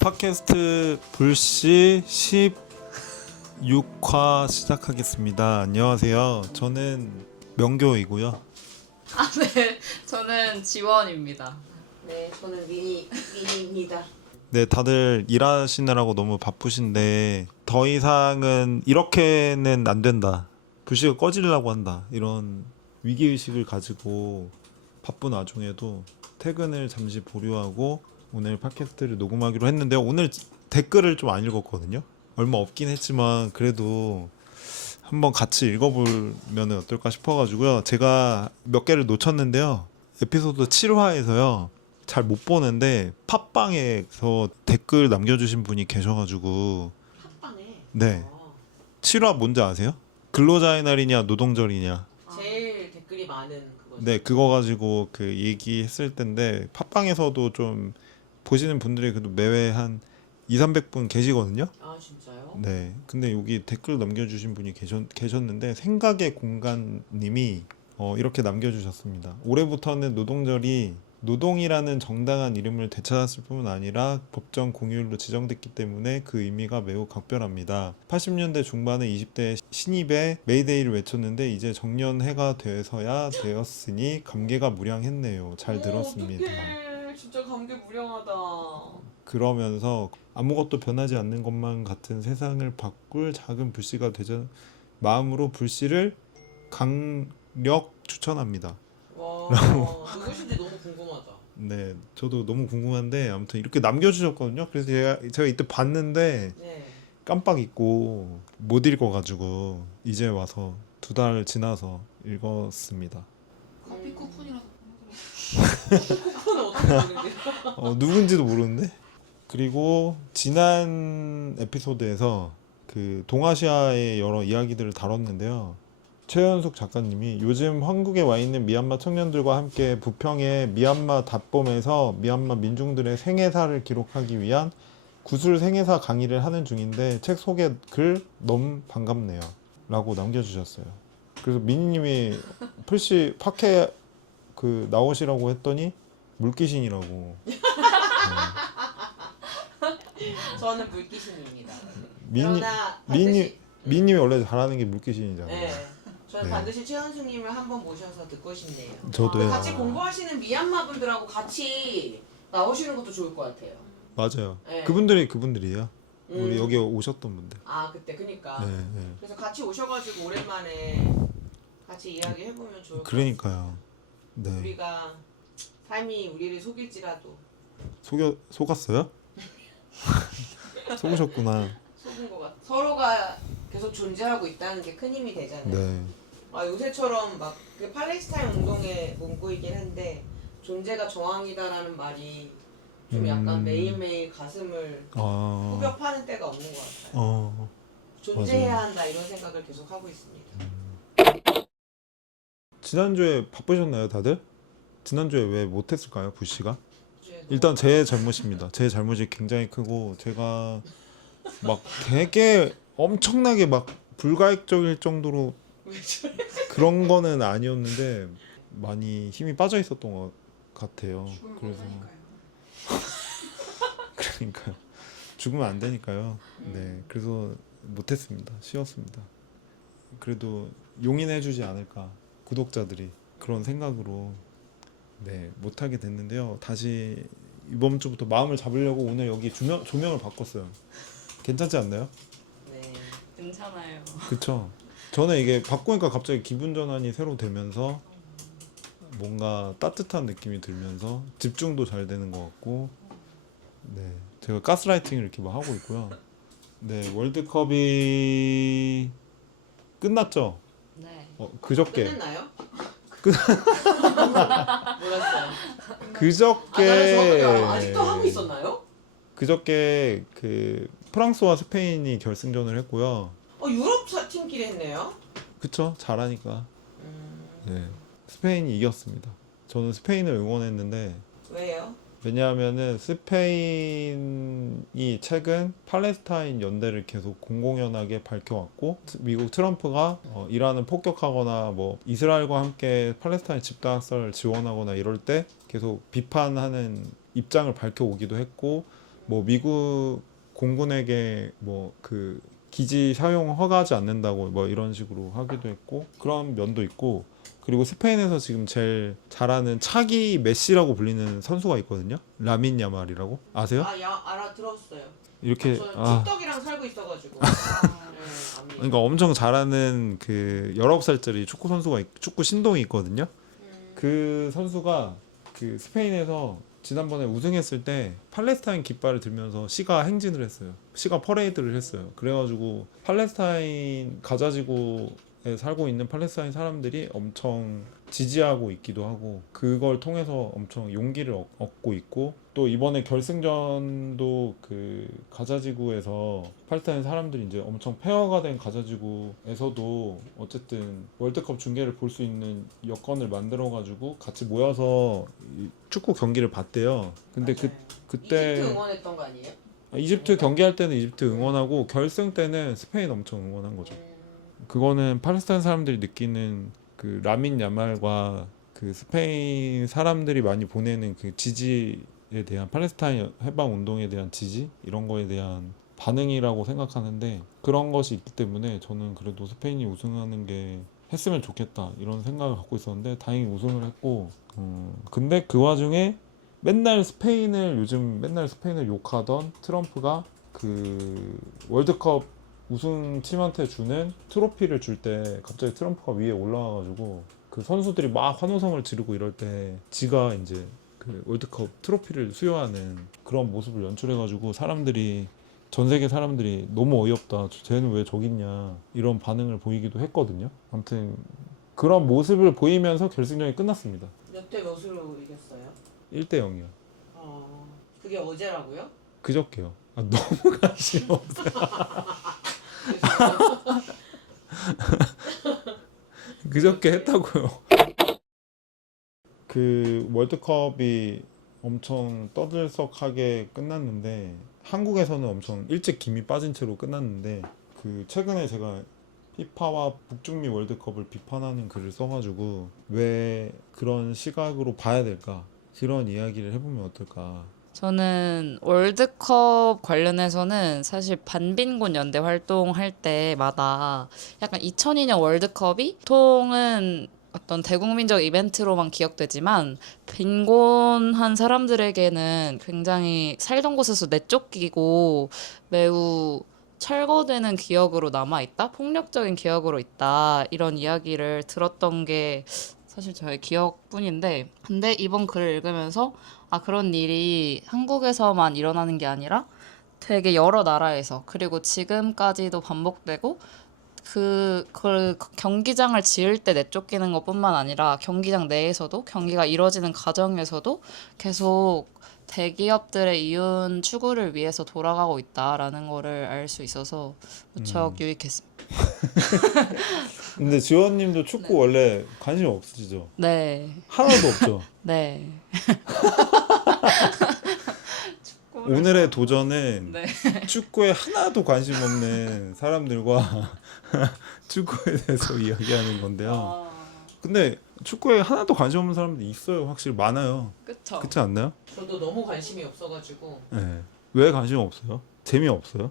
팟캐스트 불씨 16화 시작하겠습니다. 안녕하세요. 저는 명교이고요. 네, 저는 지원입니다. 네, 저는 미니입니다. 네, 다들 일하시느라고 너무 바쁘신데 더 이상은 이렇게는 안 된다. 불씨가 꺼지려고 한다. 이런 위기의식을 가지고 바쁜 와중에도 퇴근을 잠시 보류하고 오늘 팟캐스트를 녹음하기로 했는데요. 오늘 댓글을 좀 안 읽었거든요. 얼마 없긴 했지만 그래도 한번 같이 읽어보면 어떨까 싶어가지고요. 제가 몇 개를 놓쳤는데요. 에피소드 7화에서요. 잘 못 보는데 팟빵에서 댓글 남겨주신 분이 계셔가지고 팟빵에? 네. 7화 뭔지 아세요? 근로자의 날이냐 노동절이냐. 제일 댓글이 많은 그거죠. 네, 그거 가지고 그 얘기했을 텐데 팟빵에서도 좀 보시는 분들이 그래도 매회 한 200~300분 계시거든요. 아, 진짜요? 네. 근데 여기 댓글 남겨주신 분이 계셨는데 생각의 공간님이 이렇게 남겨주셨습니다. 올해부터는 노동절이 노동이라는 정당한 이름을 되찾았을 뿐만 아니라 법정 공휴일로 지정됐기 때문에 그 의미가 매우 각별합니다. 80년대 중반에 20대 신입에 메이데이를 외쳤는데 이제 정년해가 돼서야 되었으니 감개가 무량했네요. 잘 들었습니다. 어떡해. 진짜 감개무량하다. 그러면서 아무것도 변하지 않는 것만 같은 세상을 바꿀 작은 불씨가 되자 마음으로 불씨를 강력 추천합니다. 와, 누구신지 너무 궁금하다. 네, 저도 너무 궁금한데 아무튼 이렇게 남겨주셨거든요. 그래서 제가 이때 봤는데 네. 깜빡 잊고 못 읽어가지고 이제 와서 2달 지나서 읽었습니다. 커피 쿠폰이라서 쿠폰은 어떻게 되는데? 누군지도 모르는데. 그리고 지난 에피소드에서 그 동아시아의 여러 이야기들을 다뤘는데요. 최현숙 작가님이 요즘 한국에 와 있는 미얀마 청년들과 함께 부평의 미얀마 답봄에서 미얀마 민중들의 생애사를 기록하기 위한 구술 생애사 강의를 하는 중인데 책 소개 글 너무 반갑네요 라고 남겨주셨어요. 그래서 미니님이 풀씨 팟캐 그 나오시라고 했더니 물귀신이라고. 저는 물귀신입니다. 미니 그러나 미니 반드시 미니님이 원래 잘하는 게 물귀신이잖아요. 네. 저는 네. 반드시 최현수님을 한번 모셔서 듣고 싶네요. 저도요. 같이 공부하시는 미얀마 분들하고 같이 나오시는 것도 좋을 것 같아요. 맞아요. 네. 그분들이에요. 우리 음. 여기 오셨던 분들. 아, 그때 그니까. 네, 네. 그래서 같이 오셔가지고 오랜만에 같이 이야기해보면 좋을 것 같아요. 그러니까요. 네. 우리가 삶이 우리를 속일지라도 속았어요? 속으셨구나. 속은 것 같아. 서로가 계속 존재하고 있다는 게 큰 힘이 되잖아요. 네. 아, 요새처럼 막 그 팔레스타인 운동의 문구이긴 한데 존재가 저항이다라는 말이 좀 약간 매일매일 가슴을 아. 후벼 파는 때가 없는 것 같아요. 어. 존재해야 맞아요. 한다 이런 생각을 계속 하고 있습니다. 지난주에 바쁘셨나요, 다들? 지난주에 왜 못했을까요, 부씨가? 이제 너무 일단 제 잘못입니다. 제 잘못이 굉장히 크고 제가 막 되게 엄청나게 막 불가역적일 정도로 왜 저래? 그런 거는 아니었는데 많이 힘이 빠져 있었던 것 같아요. 그래서 그러니까 죽으면 안 되니까요. 네, 그래서 못했습니다. 쉬었습니다. 그래도 용인해주지 않을까 구독자들이 그런 생각으로 네 못하게 됐는데요. 다시 이번 주부터 마음을 잡으려고 오늘 여기 조명을 바꿨어요. 괜찮지 않나요? 네. 괜찮아요. 그쵸? 저는 이게 바꾸니까 갑자기 기분 전환이 새로 되면서 뭔가 따뜻한 느낌이 들면서 집중도 잘 되는 것 같고 네 제가 가스라이팅을 이렇게 막 하고 있고요. 네 월드컵이 끝났죠? 네. 그저께 끝냈나요? 몰랐어요. 그저께 아직도 하고 있었나요? 그저께 그 프랑스와 스페인이 결승전을 했고요. 유럽 팀끼리 했네요. 그쵸? 잘하니까. 네 스페인이 이겼습니다. 저는 스페인을 응원했는데 왜요? 왜냐하면은 스페인이 최근 팔레스타인 연대를 계속 공공연하게 밝혀왔고 미국 트럼프가 이란을 폭격하거나 뭐 이스라엘과 함께 팔레스타인 집단학살을 지원하거나 이럴 때 계속 비판하는 입장을 밝혀오기도 했고 뭐 미국 공군에게 뭐 그 기지 사용 허가하지 않는다고 뭐 이런 식으로 하기도 했고 그런 면도 있고 그리고 스페인에서 지금 제일 잘하는 차기 메시라고 불리는 선수가 있거든요. 라민 야말이라고 아세요? 알아들었어요. 이렇게 저는 틱톡이랑 살고 있어가지고. 그러니까 엄청 잘하는 그 19살짜리 축구 선수가 축구 신동이 있거든요. 그 선수가 그 스페인에서 지난번에 우승했을 때 팔레스타인 깃발을 들면서 시가 행진을 했어요. 시가 퍼레이드를 했어요. 그래가지고 팔레스타인 가자지구에 살고 있는 팔레스타인 사람들이 엄청 지지하고 있기도 하고 그걸 통해서 엄청 용기를 얻고 있고 또 이번에 결승전도 그 가자지구에서 팔레스타인 사람들이 이제 엄청 폐허가 된 가자지구에서도 어쨌든 월드컵 중계를 볼 수 있는 여건을 만들어 가지고 같이 모여서 이 축구 경기를 봤대요. 근데 그때 이집트 응원했던 거 아니에요? 이집트 경기할 때는 이집트 응원하고 결승 때는 스페인 엄청 응원한 거죠. 그거는 팔레스타인 사람들이 느끼는 그 라민 야말과 그 스페인 사람들이 많이 보내는 그 지지에 대한 팔레스타인 해방 운동에 대한 지지 이런 거에 대한 반응이라고 생각하는데 그런 것이 있기 때문에 저는 그래도 스페인이 우승하는 게 했으면 좋겠다 이런 생각을 갖고 있었는데 다행히 우승을 했고 근데 그 와중에 요즘 맨날 스페인을 욕하던 트럼프가 그 월드컵 우승팀한테 주는 트로피를 줄 때 갑자기 트럼프가 위에 올라와가지고 그 선수들이 막 환호성을 지르고 이럴 때 지가 이제 그 월드컵 트로피를 수여하는 그런 모습을 연출해가지고 전 세계 사람들이 너무 어이없다. 쟤는 왜 저기 있냐 이런 반응을 보이기도 했거든요. 아무튼 그런 모습을 보이면서 결승전이 끝났습니다. 몇 대 몇으로 이겼어요? 1대 0이요. 그게 어제라고요? 그저께요. 너무 관심 없어요. 그저께 했다고요. 그 월드컵이 엄청 떠들썩하게 끝났는데 한국에서는 엄청 일찍 김이 빠진 채로 끝났는데 그 최근에 제가 피파와 북중미 월드컵을 비판하는 글을 써가지고 왜 그런 시각으로 봐야 될까 그런 이야기를 해보면 어떨까. 저는 월드컵 관련해서는 사실 반빈곤 연대 활동할 때마다 약간 2002년 월드컵이 보통은 어떤 대국민적 이벤트로만 기억되지만 빈곤한 사람들에게는 굉장히 살던 곳에서 내쫓기고 매우 철거되는 기억으로 남아있다? 폭력적인 기억으로 있다. 이런 이야기를 들었던 게 사실 저의 기억뿐인데 근데 이번 글을 읽으면서 그런 일이 한국에서만 일어나는 게 아니라 되게 여러 나라에서 그리고 지금까지도 반복되고 그걸 경기장을 지을 때 내쫓기는 것뿐만 아니라 경기장 내에서도 경기가 이루어지는 과정에서도 계속 대기업들의 이윤 추구를 위해서 돌아가고 있다라는 거를 알 수 있어서 무척 유익했습니다. 근데 지원님도 축구 원래 관심 없으시죠? 네. 하나도 없죠? 네. 오늘의 도전은 네. 축구에 하나도 관심 없는 사람들과 축구에 대해서 이야기하는 건데요. 근데 축구에 하나도 관심 없는 사람들이 있어요. 확실히 많아요. 그쵸. 그렇지 않나요? 저도 너무 관심이 없어가지고 네. 왜 관심 없어요? 재미없어요?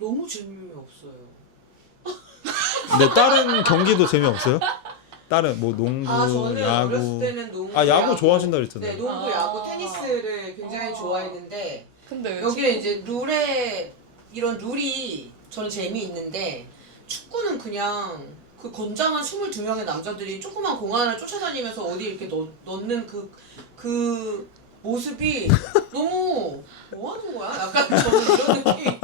너무 재미없어요. 근데 다른 경기도 재미없어요? 다른 뭐 농구, 저는 야구. 어렸을 때는 농구, 야구 좋아하신다 그랬잖아요. 네, 농구, 야구, 테니스를 굉장히 좋아했는데 근데 여기에 이제 이런 룰이 저는 재미있는데 축구는 그냥 그 건장한 22명의 남자들이 조그만 공 하나를 쫓아다니면서 어디 이렇게 넣는 그 모습이 너무 뭐 하는 거야? 약간 저는 이런 느낌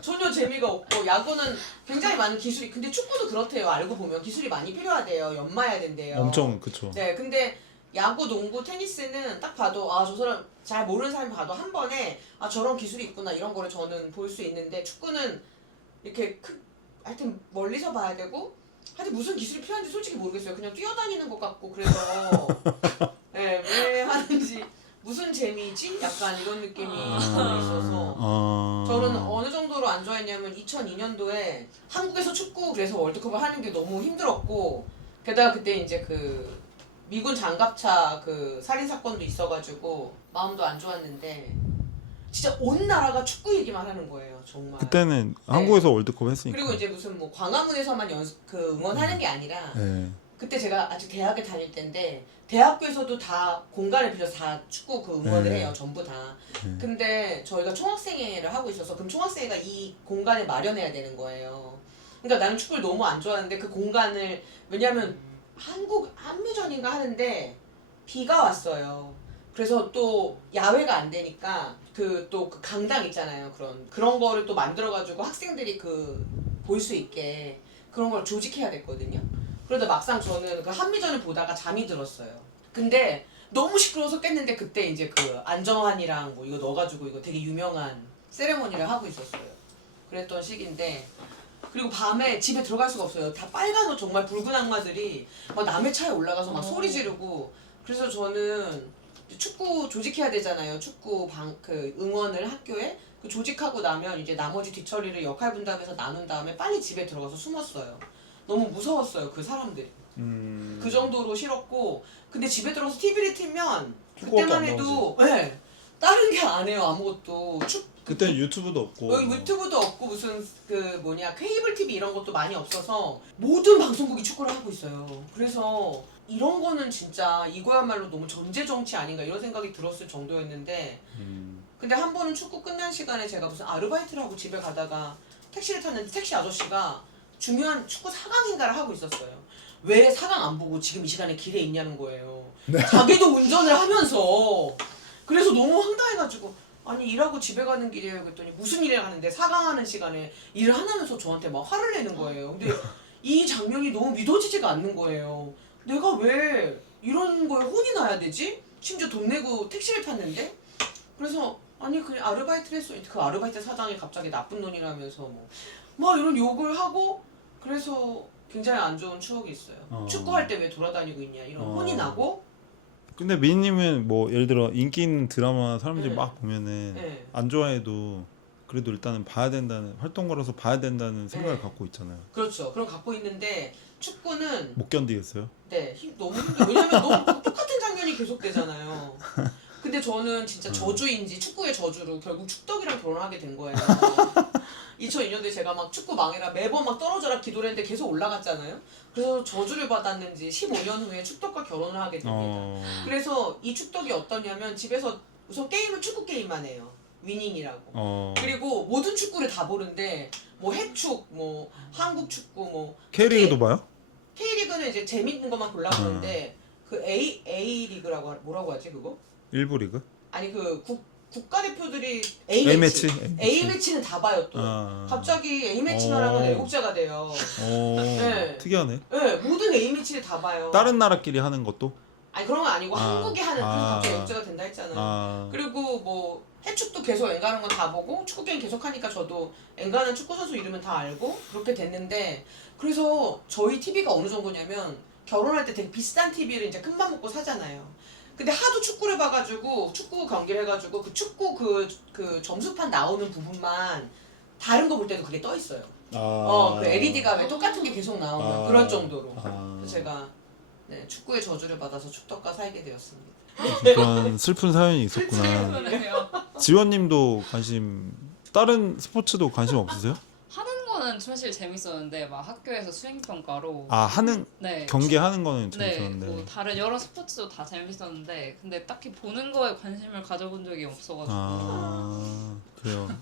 전혀 재미가 없고 야구는 굉장히 많은 기술이 근데 축구도 그렇대요. 알고 보면 기술이 많이 필요하대요. 연마해야 된대요. 엄청 그쵸. 네, 근데 야구, 농구, 테니스는 딱 봐도 저 사람 잘 모르는 사람이 봐도 한 번에 저런 기술이 있구나 이런 거를 저는 볼 수 있는데 축구는 이렇게 하여튼 멀리서 봐야 되고 하여튼 무슨 기술이 필요한지 솔직히 모르겠어요. 그냥 뛰어다니는 것 같고 그래서 네, 왜 하는지 무슨 재미지? 약간 이런 느낌이 있어서 저는 어느 정도로 안 좋아했냐면 2002년도에 한국에서 축구 그래서 월드컵을 하는 게 너무 힘들었고 게다가 그때 이제 그 미군 장갑차 그 살인 사건도 있어가지고 마음도 안 좋았는데 진짜 온 나라가 축구 얘기만 하는 거예요 정말. 그때는 한국에서 월드컵 했으니까. 그리고 이제 무슨 뭐 광화문에서만 그 응원하는 게 아니라 네. 그때 제가 아직 대학에 다닐 때인데 대학교에서도 다 공간을 빌려서 다 축구 그 응원을 네. 해요 전부 다. 근데 저희가 총학생회를 하고 있어서 그럼 총학생회가 이 공간을 마련해야 되는 거예요. 그러니까 나는 축구를 너무 안 좋아하는데 그 공간을 왜냐면 한국 한미전인가 하는데 비가 왔어요. 그래서 또 야외가 안 되니까 그 또 그 강당 있잖아요. 그런 거를 또 만들어 가지고 학생들이 그 볼 수 있게 그런 걸 조직해야 됐거든요. 그러다 막상 저는 그 한미전을 보다가 잠이 들었어요. 근데 너무 시끄러워서 깼는데 그때 이제 그 안정환이랑 뭐 이거 넣어가지고 이거 되게 유명한 세레모니를 하고 있었어요. 그랬던 시기인데 그리고 밤에 집에 들어갈 수가 없어요. 다 빨간 옷 정말 붉은 악마들이 막 남의 차에 올라가서 막 소리 지르고 그래서 저는 축구 조직해야 되잖아요. 축구 그 응원을 학교에 그 조직하고 나면 이제 나머지 뒤처리를 역할 분담해서 나눈 다음에 빨리 집에 들어가서 숨었어요. 너무 무서웠어요 그 사람들이. 그 정도로 싫었고 근데 집에 들어서 TV를 틀면 그때만 해도 네, 다른 게 안 해요 아무것도. 그때 유튜브도 없고. 여기 유튜브도 없고 무슨 그 뭐냐 케이블 TV 이런 것도 많이 없어서 모든 방송국이 축구를 하고 있어요. 그래서 이런 거는 진짜 이거야말로 너무 전제 정치 아닌가 이런 생각이 들었을 정도였는데 근데 한 번은 축구 끝난 시간에 제가 무슨 아르바이트를 하고 집에 가다가 택시를 탔는데 택시 아저씨가 중요한 축구 4강인가를 하고 있었어요. 왜 4강 안 보고 지금 이 시간에 길에 있냐는 거예요. 자기도 운전을 하면서. 그래서 너무 황당해가지고 아니 일하고 집에 가는 길이에요. 그랬더니 무슨 일을 하는데 4강 하는 시간에 일을 하면서 저한테 막 화를 내는 거예요. 근데 이 장면이 너무 믿어지지가 않는 거예요. 내가 왜 이런 거에 혼이 나야 되지? 심지어 돈 내고 택시를 탔는데? 그래서 아니 그냥 아르바이트를 했어. 그 아르바이트 사장이 갑자기 나쁜 놈이라면서 막 이런 욕을 하고 그래서 굉장히 안 좋은 추억이 있어요. 축구할 때 왜 돌아다니고 있냐 이런 혼이 나고. 근데 미니님은 뭐 예를 들어 인기 있는 드라마 사람들이 네. 막 보면은 네. 안 좋아해도 그래도 일단은 봐야 된다는 활동가로서 봐야 된다는 생각을 네. 갖고 있잖아요. 그렇죠. 그럼 갖고 있는데 축구는 못 견디겠어요? 네 너무 힘들어요. 왜냐면 너무 똑같은 장면이 계속되잖아요. 근데 저는 진짜 저주인지 축구의 저주로 결국 축덕이랑 결혼하게 된 거예요. 2002년도에 제가 막 축구 망해라 매번 막 떨어져라 기도를 했는데 계속 올라갔잖아요. 그래서 저주를 받았는지 15년 후에 축덕과 결혼을 하게 됩니다. 그래서 이 축덕이 어떠냐면 집에서 우선 게임은 축구 게임만 해요. 위닝이라고. 그리고 모든 축구를 다 보는데 뭐 해축, 뭐 한국 축구, 뭐 K리그도 봐요? K리그는 이제 재밌는 것만 골라보는데 그 A 리그라고 뭐라고 하지 그거? 일부 리그? 아니 그 국가대표들이 A매치? A매치는 다 봐요 또. 갑자기 A매치만 하면 애국자가 돼요. 네. 특이하네. 네, 모든 A매치를 다 봐요. 다른 나라끼리 하는 것도? 아니 그런 건 아니고 한국이 하는 그래서 갑자기 애국자가 된다 했잖아요. 그리고 뭐 해축도 계속 엔가는 건 다 보고 축구 게임 계속 하니까 저도 엔가는 축구 선수 이름은 다 알고 그렇게 됐는데 그래서 저희 TV가 어느 정도냐면 결혼할 때 되게 비싼 TV를 이제 큰맘 먹고 사잖아요. 근데 하도 축구를 봐가지고 축구 경기를 해가지고 그 축구 그 점수판 나오는 부분만 다른 거 볼 때도 그게 떠 있어요. 그 LED가 왜 똑같은 게 계속 나오는 그런 정도로. 그래서 제가 네, 축구의 저주를 받아서 축덕과 살게 되었습니다. 그런 슬픈 사연이 있었구나. 그러네요. 지원님도 다른 스포츠도 관심 없으세요? 하는 거는 사실 재밌었는데 막 학교에서 수행 평가로 네. 경기하는 거는 네, 재밌었는데. 뭐 다른 여러 스포츠도 다 재밌었는데 근데 딱히 보는 거에 관심을 가져본 적이 없어가지고. 그래요.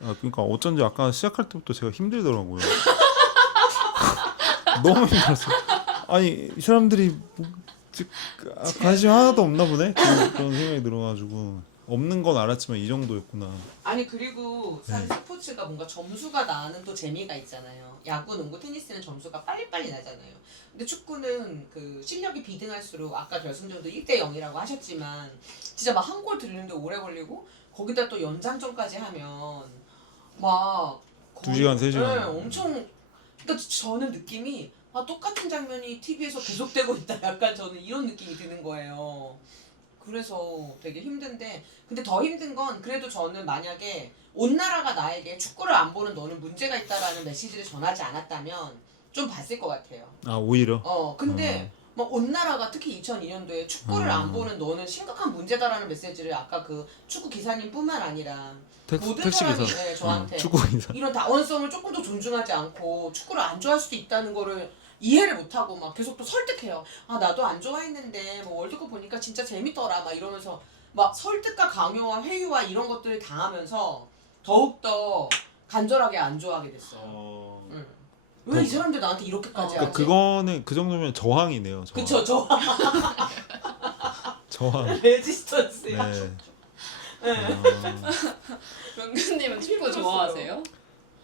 그러니까 어쩐지 아까 시작할 때부터 제가 힘들더라고요. 너무 힘들었어. 아니 이 사람들이 관심 하나도 없나 보네. 그런 생각이 들어가지고 없는 건 알았지만 이 정도였구나. 아니 그리고 사실 스포츠가 뭔가 점수가 나는 또 재미가 있잖아요. 야구, 농구, 테니스는 점수가 빨리빨리 나잖아요. 근데 축구는 그 실력이 비등할수록 아까 결승전도 1대 0이라고 하셨지만 진짜 막 한 골 들리는데 오래 걸리고 거기다 또 연장전까지 하면 막 2시간, 3시간. 네, 엄청. 그러니까 저는 느낌이 똑같은 장면이 TV에서 계속되고 있다. 약간 저는 이런 느낌이 드는 거예요. 그래서 되게 힘든데 근데 더 힘든 건 그래도 저는 만약에 온 나라가 나에게 축구를 안 보는 너는 문제가 있다라는 메시지를 전하지 않았다면 좀 봤을 것 같아요. 아 오히려. 근데 막 온 나라가 특히 2002년도에 축구를 안 보는 너는 심각한 문제다라는 메시지를 아까 그 축구 기사님뿐만 아니라 모든 택시 사람이 기사. 네, 저한테 축구 기사. 이런 다원성을 조금 더 존중하지 않고 축구를 안 좋아할 수도 있다는 거를 이해를 못하고 막 계속 또 설득해요. 아 나도 안 좋아했는데 뭐 월드컵 보니까 진짜 재밌더라 막 이러면서 막 설득과 강요와 회유와 이런 것들을 당하면서 더욱더 간절하게 안 좋아하게 됐어요. 왜 이 사람들 나한테 이렇게까지 그러니까 하지? 그거는 그 정도면 저항이네요. 저항. 그쵸 저 저항. 레지스턴스야. 네. 명근님은 축구 좋아하세요?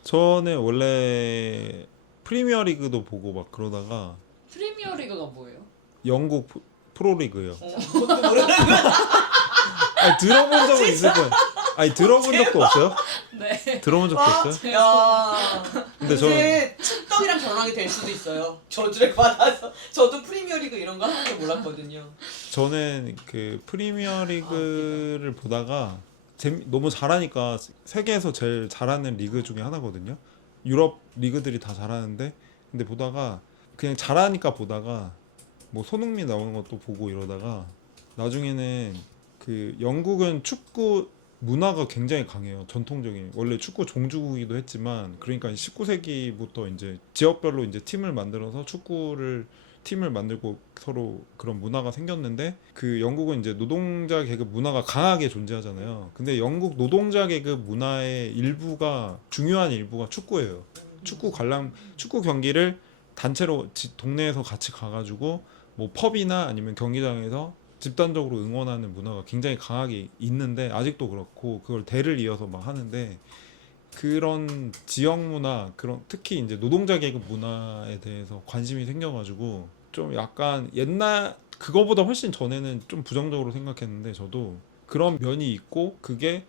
저는 원래 프리미어리그도 보고 막 그러다가 프리미어리그가 뭐예요? 영국 프로리그요. 그것도 모르는 거야. 아니 들어본 적은 있을 거예요. 아니 들어본 적도 없어요? 네. 들어본 적도 없어요? 야. 근데 저는 요새 칡떡이랑 결혼하게 될 수도 있어요. 저주를 받아서 저도 프리미어리그 이런 거 하는 줄 몰랐거든요. 저는 그 프리미어리그를 보다가 너무 잘하니까 세계에서 제일 잘하는 리그 중에 하나거든요. 유럽 리그들이 다 잘하는데 근데 보다가 그냥 잘하니까 보다가 뭐 손흥민 나오는 것도 보고 이러다가 나중에는 그 영국은 축구 문화가 굉장히 강해요. 전통적인 원래 축구 종주국이기도 했지만 그러니까 19세기부터 이제 지역별로 이제 팀을 만들어서 축구를 팀을 만들고 서로 그런 문화가 생겼는데 그 영국은 이제 노동자 계급 문화가 강하게 존재하잖아요. 근데 영국 노동자 계급 문화의 일부가 중요한 일부가 축구예요. 축구 경기를 단체로 동네에서 같이 가가지고 뭐 펍이나 아니면 경기장에서 집단적으로 응원하는 문화가 굉장히 강하게 있는데 아직도 그렇고 그걸 대를 이어서 막 하는데 그런 지역 문화 그런 특히 이제 노동자 계급 문화에 대해서 관심이 생겨가지고 좀 약간 옛날 그거보다 훨씬 전에는 좀 부정적으로 생각했는데 저도 그런 면이 있고 그게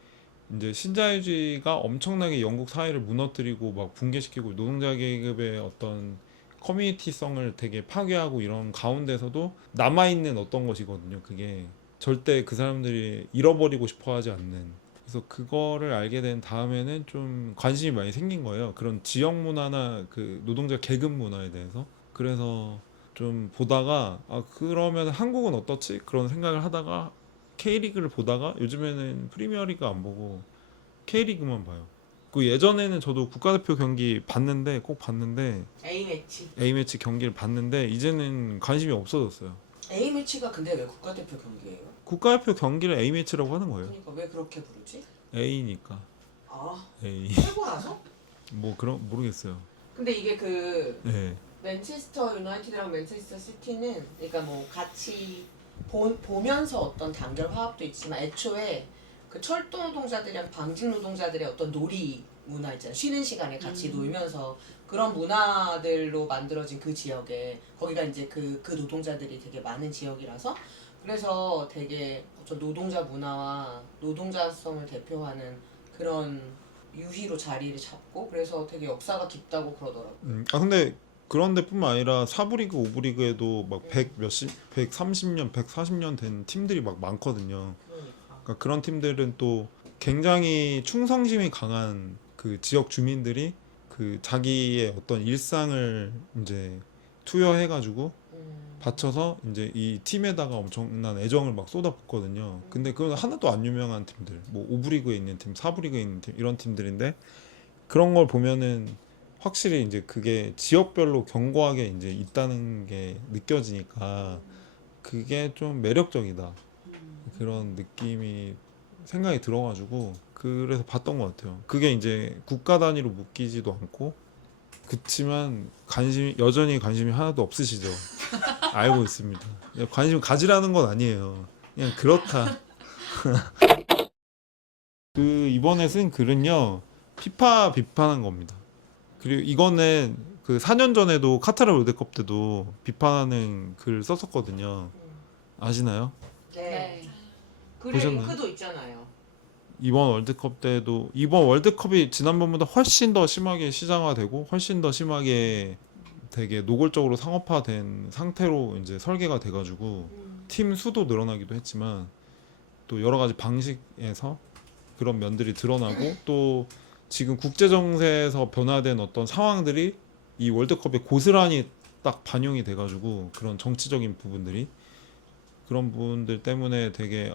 이제 신자유주의가 엄청나게 영국 사회를 무너뜨리고 막 붕괴시키고 노동자 계급의 어떤 커뮤니티성을 되게 파괴하고 이런 가운데서도 남아있는 어떤 것이거든요. 그게 절대 그 사람들이 잃어버리고 싶어 하지 않는. 그래서 그거를 알게 된 다음에는 좀 관심이 많이 생긴 거예요. 그런 지역 문화나 그 노동자 계급 문화에 대해서. 그래서 좀 보다가 아 그러면 한국은 어떻지? 그런 생각을 하다가 K리그를 보다가 요즘에는 프리미어리그 안 보고 K리그만 봐요. 그 예전에는 저도 국가대표 경기 봤는데 꼭 봤는데 A매치 경기를 봤는데 이제는 관심이 없어졌어요. A매치가 근데 왜 국가대표 경기예요? 국가대표 경기를 A매치라고 하는 거예요. 그러니까 왜 그렇게 부르지? A니까. 아 A. 최고라서? 뭐 그런 모르겠어요. 근데 이게 그 네. 맨체스터 유나이티드랑 맨체스터 시티는 그러니까 뭐 같이 보면서 어떤 단결 화합도 있지만 애초에 그 철도 노동자들이랑 방직 노동자들의 어떤 놀이 문화 있잖아요. 쉬는 시간에 같이 놀면서 그런 문화들로 만들어진 그 지역에 거기가 이제 그 노동자들이 되게 많은 지역이라서 그래서 되게 어떤 노동자 문화와 노동자성을 대표하는 그런 유희로 자리를 잡고 그래서 되게 역사가 깊다고 그러더라고요. 아 근데 그런 데뿐만 아니라 4부 리그, 5부 리그에도 막 130년, 140년 된 팀들이 막 많거든요. 그러니까 그런 팀들은 또 굉장히 충성심이 강한 그 지역 주민들이 그 자기의 어떤 일상을 이제 투여해가지고 바쳐서 이제 이 팀에다가 엄청난 애정을 막 쏟아붓거든요. 근데 그건 하나도 안 유명한 팀들, 뭐 5부 리그에 있는 팀, 4부 리그에 있는 팀 이런 팀들인데 그런 걸 보면은 확실히 이제 그게 지역별로 견고하게 이제 있다는 게 느껴지니까 그게 좀 매력적이다. 그런 느낌이 생각이 들어가지고 그래서 봤던 것 같아요. 그게 이제 국가 단위로 묶이지도 않고 그치만 여전히 관심이 하나도 없으시죠? 알고 있습니다. 관심 가지라는 건 아니에요. 그냥 그렇다. 그 이번에 쓴 글은요 피파 비판한 겁니다. 그리고 이거는 그 4년 전에도 카타르 월드컵 때도 비판하는 글 썼었거든요. 아시나요? 네. 글에 보셨나요? 링크도 있잖아요. 이번 월드컵 때도 이번 월드컵이 지난번보다 훨씬 더 심하게 시장화되고 훨씬 더 심하게 되게 노골적으로 상업화된 상태로 이제 설계가 돼가지고 팀 수도 늘어나기도 했지만 또 여러 가지 방식에서 그런 면들이 드러나고 또 지금 국제 정세에서 변화된 어떤 상황들이 이 월드컵에 고스란히 딱 반영이 돼가지고 그런 정치적인 부분들이 그런 부분들 때문에 되게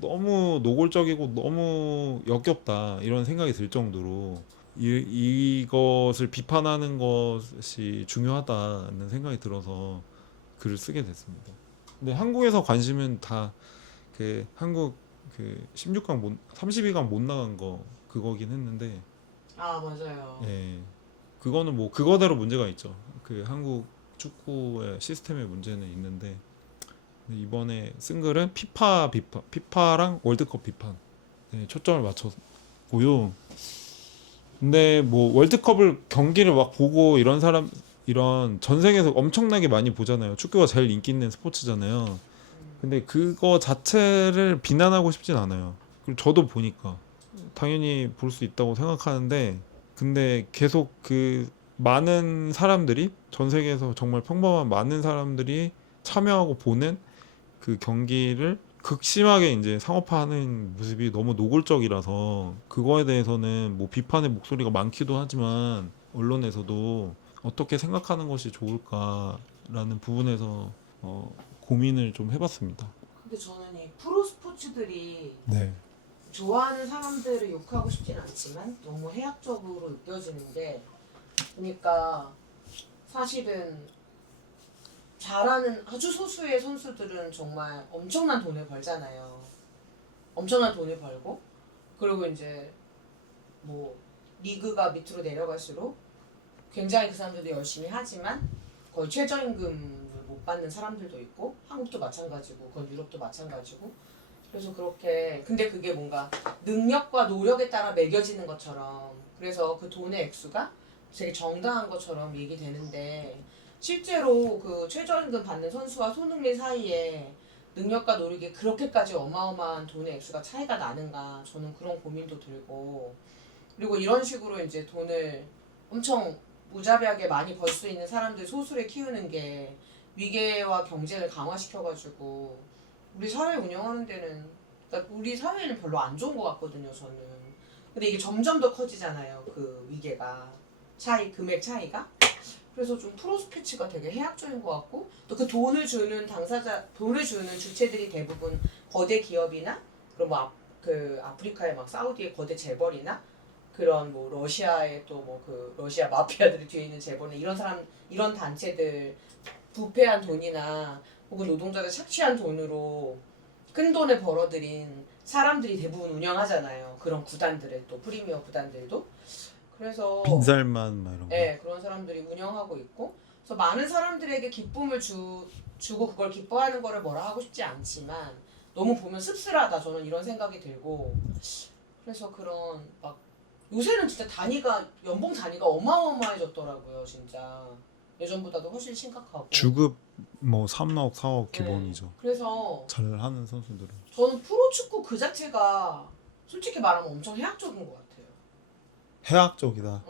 너무 노골적이고 너무 역겹다 이런 생각이 들 정도로 이것을 비판하는 것이 중요하다는 생각이 들어서 글을 쓰게 됐습니다. 근데 한국에서 관심은 다 그 한국 그 16강 32강 못 나간 거 그거긴 했는데 아 맞아요. 예. 그거는 뭐 그거대로 문제가 있죠. 그 한국 축구의 시스템의 문제는 있는데 이번에 쓴 글은 피파 비판, 피파랑 월드컵 비판 초점을 맞췄고요. 근데 뭐 월드컵을 경기를 막 보고 이런 사람 이런 전 세계에서 엄청나게 많이 보잖아요. 축구가 제일 인기 있는 스포츠잖아요. 근데 그거 자체를 비난하고 싶진 않아요. 그리고 저도 보니까 당연히 볼 수 있다고 생각하는데 근데 계속 그 많은 사람들이 전 세계에서 정말 평범한 많은 사람들이 참여하고 보는 그 경기를 극심하게 이제 상업화하는 모습이 너무 노골적이라서 그거에 대해서는 뭐 비판의 목소리가 많기도 하지만 언론에서도 어떻게 생각하는 것이 좋을까라는 부분에서 고민을 좀 해봤습니다. 근데 저는 이 프로 스포츠들이 네. 좋아하는 사람들을 욕하고 싶진 않지만 너무 해악적으로 느껴지는 게 그러니까 사실은 잘하는 아주 소수의 선수들은 정말 엄청난 돈을 벌잖아요. 엄청난 돈을 벌고 그리고 이제 뭐 리그가 밑으로 내려갈수록 굉장히 그 사람들도 열심히 하지만 거의 최저임금을 못 받는 사람들도 있고 한국도 마찬가지고 그건 유럽도 마찬가지고 그래서 그렇게 근데 그게 뭔가 능력과 노력에 따라 매겨지는 것처럼 그래서 그 돈의 액수가 되게 정당한 것처럼 얘기되는데 실제로 그 최저임금 받는 선수와 손흥민 사이에 능력과 노력이 그렇게까지 어마어마한 돈의 액수가 차이가 나는가 저는 그런 고민도 들고 그리고 이런 식으로 이제 돈을 엄청 무자비하게 많이 벌 수 있는 사람들 소수를 키우는 게 위계와 경쟁을 강화시켜가지고 우리 사회 운영하는 데는 그러니까 우리 사회는 별로 안 좋은 것 같거든요 저는. 근데 이게 점점 더 커지잖아요 그 위계가 금액 차이가. 그래서 좀 프로 스포츠가 되게 해악적인 것 같고 또 그 돈을 주는 돈을 주는 주체들이 대부분 거대 기업이나 그럼 그 아프리카의 막 사우디의 거대 재벌이나 그런 뭐 러시아의 또 뭐 그 러시아 마피아들이 뒤에 있는 재벌이나 이런 단체들 부패한 돈이나 혹은 노동자들 착취한 돈으로 큰 돈을 벌어들인 사람들이 대부분 운영하잖아요. 그런 구단들을 또 프리미어 구단들도. 그래서 빈살만 막 이런 거. 네, 그런 사람들이 운영하고 있고 그래서 많은 사람들에게 기쁨을 주고 그걸 기뻐하는 거를 뭐라 하고 싶지 않지만 너무 보면 씁쓸하다 저는 이런 생각이 들고 그래서 그런 막 요새는 진짜 연봉 단위가 어마어마해졌더라고요 진짜 예전보다도 훨씬 심각하고 주급 뭐 3억 4억 기본이죠. 네, 그래서 잘하는 선수들은. 저는 프로축구 그 자체가 솔직히 말하면 엄청 해악적인 것 같아요. 해악적이다.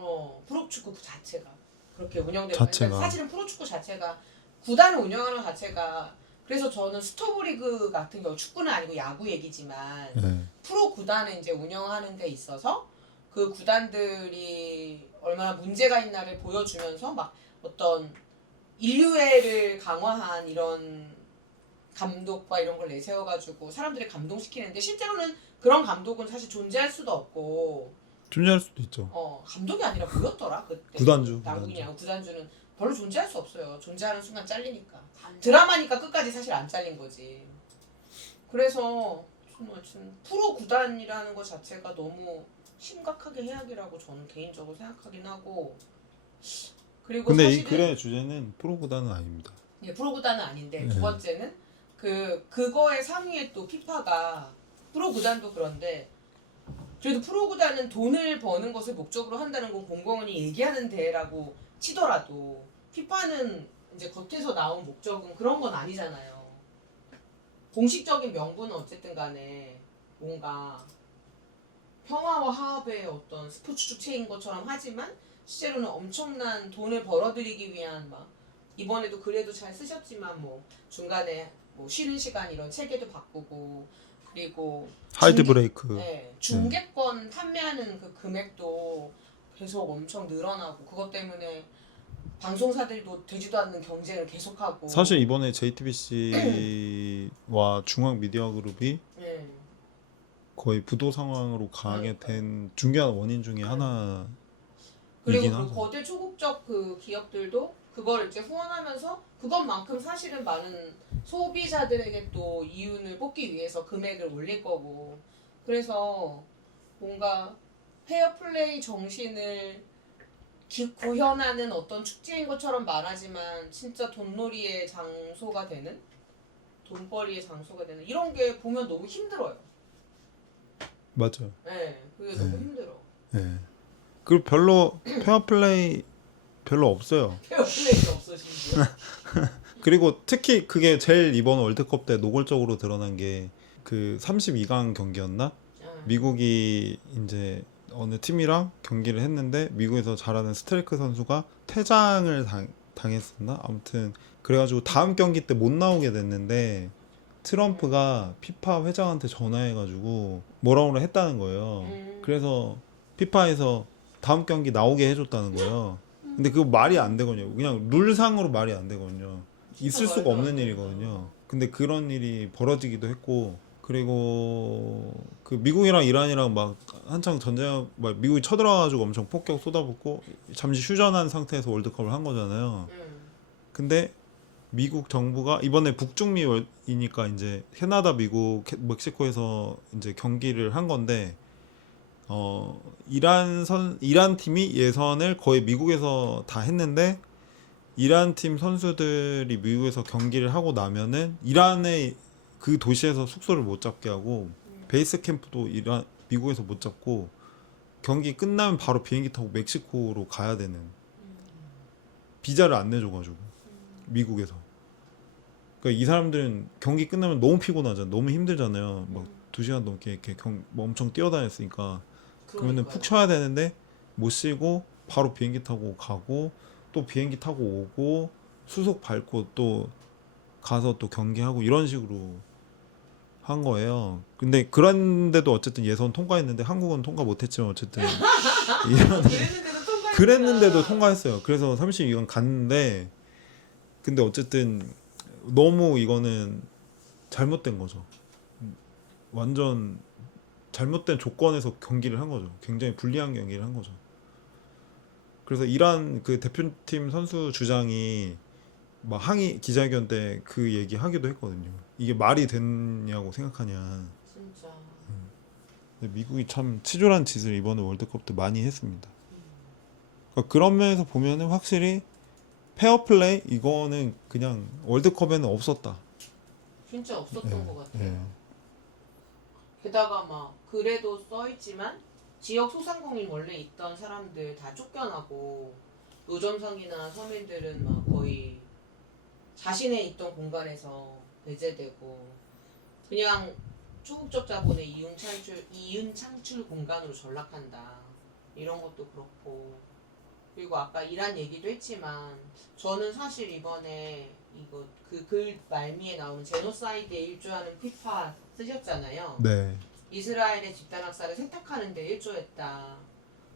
프로축구 그 자체가 그렇게 운영되는 자체가. 그러니까 사실은 프로축구 자체가 구단을 운영하는 것 자체가 그래서 저는 스토브리그 같은 경우 축구는 아니고 야구 얘기지만 네. 프로 구단을 이제 운영하는 데 있어서 그 구단들이 얼마나 문제가 있나를 보여주면서 막 어떤 인류애를 강화한 이런 감독과 이런 걸 내세워가지고 사람들을 감동시키는데 실제로는 그런 감독은 사실 존재할 수도 없고 존재할 수도 있죠. 감독이 아니라 뭐였더라 그때 구단주. 당군이야 구단주는 별로 존재할 수 없어요. 존재하는 순간 잘리니까 드라마니까 끝까지 사실 안 잘린 거지. 그래서 저는 프로 구단이라는 것 자체가 너무 심각하게 해악이라고 저는 개인적으로 생각하긴 하고 그리고 근데 이 사실은 글의 주제는 프로 구단은 아닙니다. 예, 프로 구단은 아닌데 네. 두 번째는 그거의 상위에 또 피파가 프로 구단도 그런데 그래도 프로 구단은 돈을 버는 것을 목적으로 한다는 건 공공연히 얘기하는 대회라고 치더라도 피파는 이제 겉에서 나온 목적은 그런 건 아니잖아요. 공식적인 명분은 어쨌든 간에 뭔가 평화와 화합의 어떤 스포츠 주체인 것처럼 하지만 실제로는 엄청난 돈을 벌어들이기 위한 막 이번에도 글에도 잘 쓰셨지만 뭐 중간에 뭐 쉬는 시간 이런 체계도 바꾸고 그리고 하이드 중계- 브레이크. 네, 중계권 판매하는 그 금액도 계속 엄청 늘어나고 그것 때문에 방송사들도 되지도 않는 경쟁을 계속하고 사실 이번에 JTBC와 중앙미디어그룹이 네. 거의 부도 상황으로 가게 된 중요한 원인 중에 하나이긴 그리고 그 하죠. 거대 초국적 그 기업들도 그걸 이제 후원하면서 그것만큼 사실은 많은 소비자들에게 또 이윤을 뽑기 위해서 금액을 올릴 거고 그래서 뭔가 페어플레이 정신을 구현하는 어떤 축제인 것처럼 말하지만 진짜 돈놀이의 장소가 되는 돈벌이의 장소가 되는 이런 게 보면 너무 힘들어요. 맞아요. 네, 그게 너무 힘들어. 네. 그리고 별로 페어플레이 별로 없어요. 페어플레이가 없어 심지어. 그리고 특히 그게 제일 이번 월드컵 때 노골적으로 드러난 게 그 32강 경기였나? 미국이 이제 어느 팀이랑 경기를 했는데 미국에서 잘하는 스트라이크 선수가 퇴장을 당했었나? 아무튼 그래가지고 다음 경기 때 못 나오게 됐는데 트럼프가 피파 회장한테 전화해가지고 뭐라고 했다는 거예요. 그래서 피파에서 다음 경기 나오게 해줬다는 거예요. 근데 그거 말이 안 되거든요. 그냥 룰상으로 말이 안 되거든요. 있을 수가 없는 일이거든요. 근데 그런 일이 벌어지기도 했고 그리고 그 미국이랑 이란이랑 막 한창 전쟁 막 미국이 쳐들어가지고 엄청 폭격 쏟아붓고 잠시 휴전한 상태에서 월드컵을 한 거잖아요. 근데 미국 정부가 이번에 북중미이니까 이제 캐나다, 미국, 멕시코에서 이제 경기를 한 건데 이란 팀이 예선을 거의 미국에서 다 했는데 이란 팀 선수들이 미국에서 경기를 하고 나면은 이란의 그 도시에서 숙소를 못 잡게 하고 베이스 캠프도 미국에서 못 잡고 경기 끝나면 바로 비행기 타고 멕시코로 가야 되는 비자를 안 내줘가지고 미국에서 그러니까 이 사람들은 경기 끝나면 너무 피곤하잖아 너무 힘들잖아요 막 2시간 넘게 이렇게 뭐 엄청 뛰어다녔으니까 그러면은 푹 쉬어야 되는데 못 쉬고 바로 비행기 타고 가고 또 비행기 타고 오고 수속 밟고 또 가서 또 경기하고 이런 식으로 한 거예요. 근데 그런데도 어쨌든 예선 통과했는데 한국은 통과 못했지만 어쨌든 그랬는데도 통과했어요. 그래서 32강 갔는데 근데 어쨌든 너무 이거는 잘못된 거죠. 완전 잘못된 조건에서 경기를 한 거죠. 굉장히 불리한 경기를 한 거죠. 그래서 이란 그 대표팀 선수 주장이 막 항의 기자회견 때 그 얘기 하기도 했거든요. 이게 말이 됐냐고 생각하냐. 진짜. 근데 미국이 참 치졸한 짓을 이번에 월드컵 때 많이 했습니다. 그러니까 그런 면에서 보면은 확실히 페어플레이 이거는 그냥 월드컵에는 없었다. 진짜 없었던 것 같아요. 예. 게다가 막 그래도 써있지만 지역 소상공인 원래 있던 사람들 다 쫓겨나고 노점상이나 서민들은 막 거의 자신의 있던 공간에서 배제되고 그냥 초국적 자본의 이윤 창출 공간으로 전락한다 이런 것도 그렇고 그리고 아까 이란 얘기도 했지만 저는 사실 이번에 이거 그 글 말미에 나오는 제노사이드에 일조하는 피파 쓰셨잖아요. 네. 이스라엘의 집단 학살을 세탁하는 데 일조했다.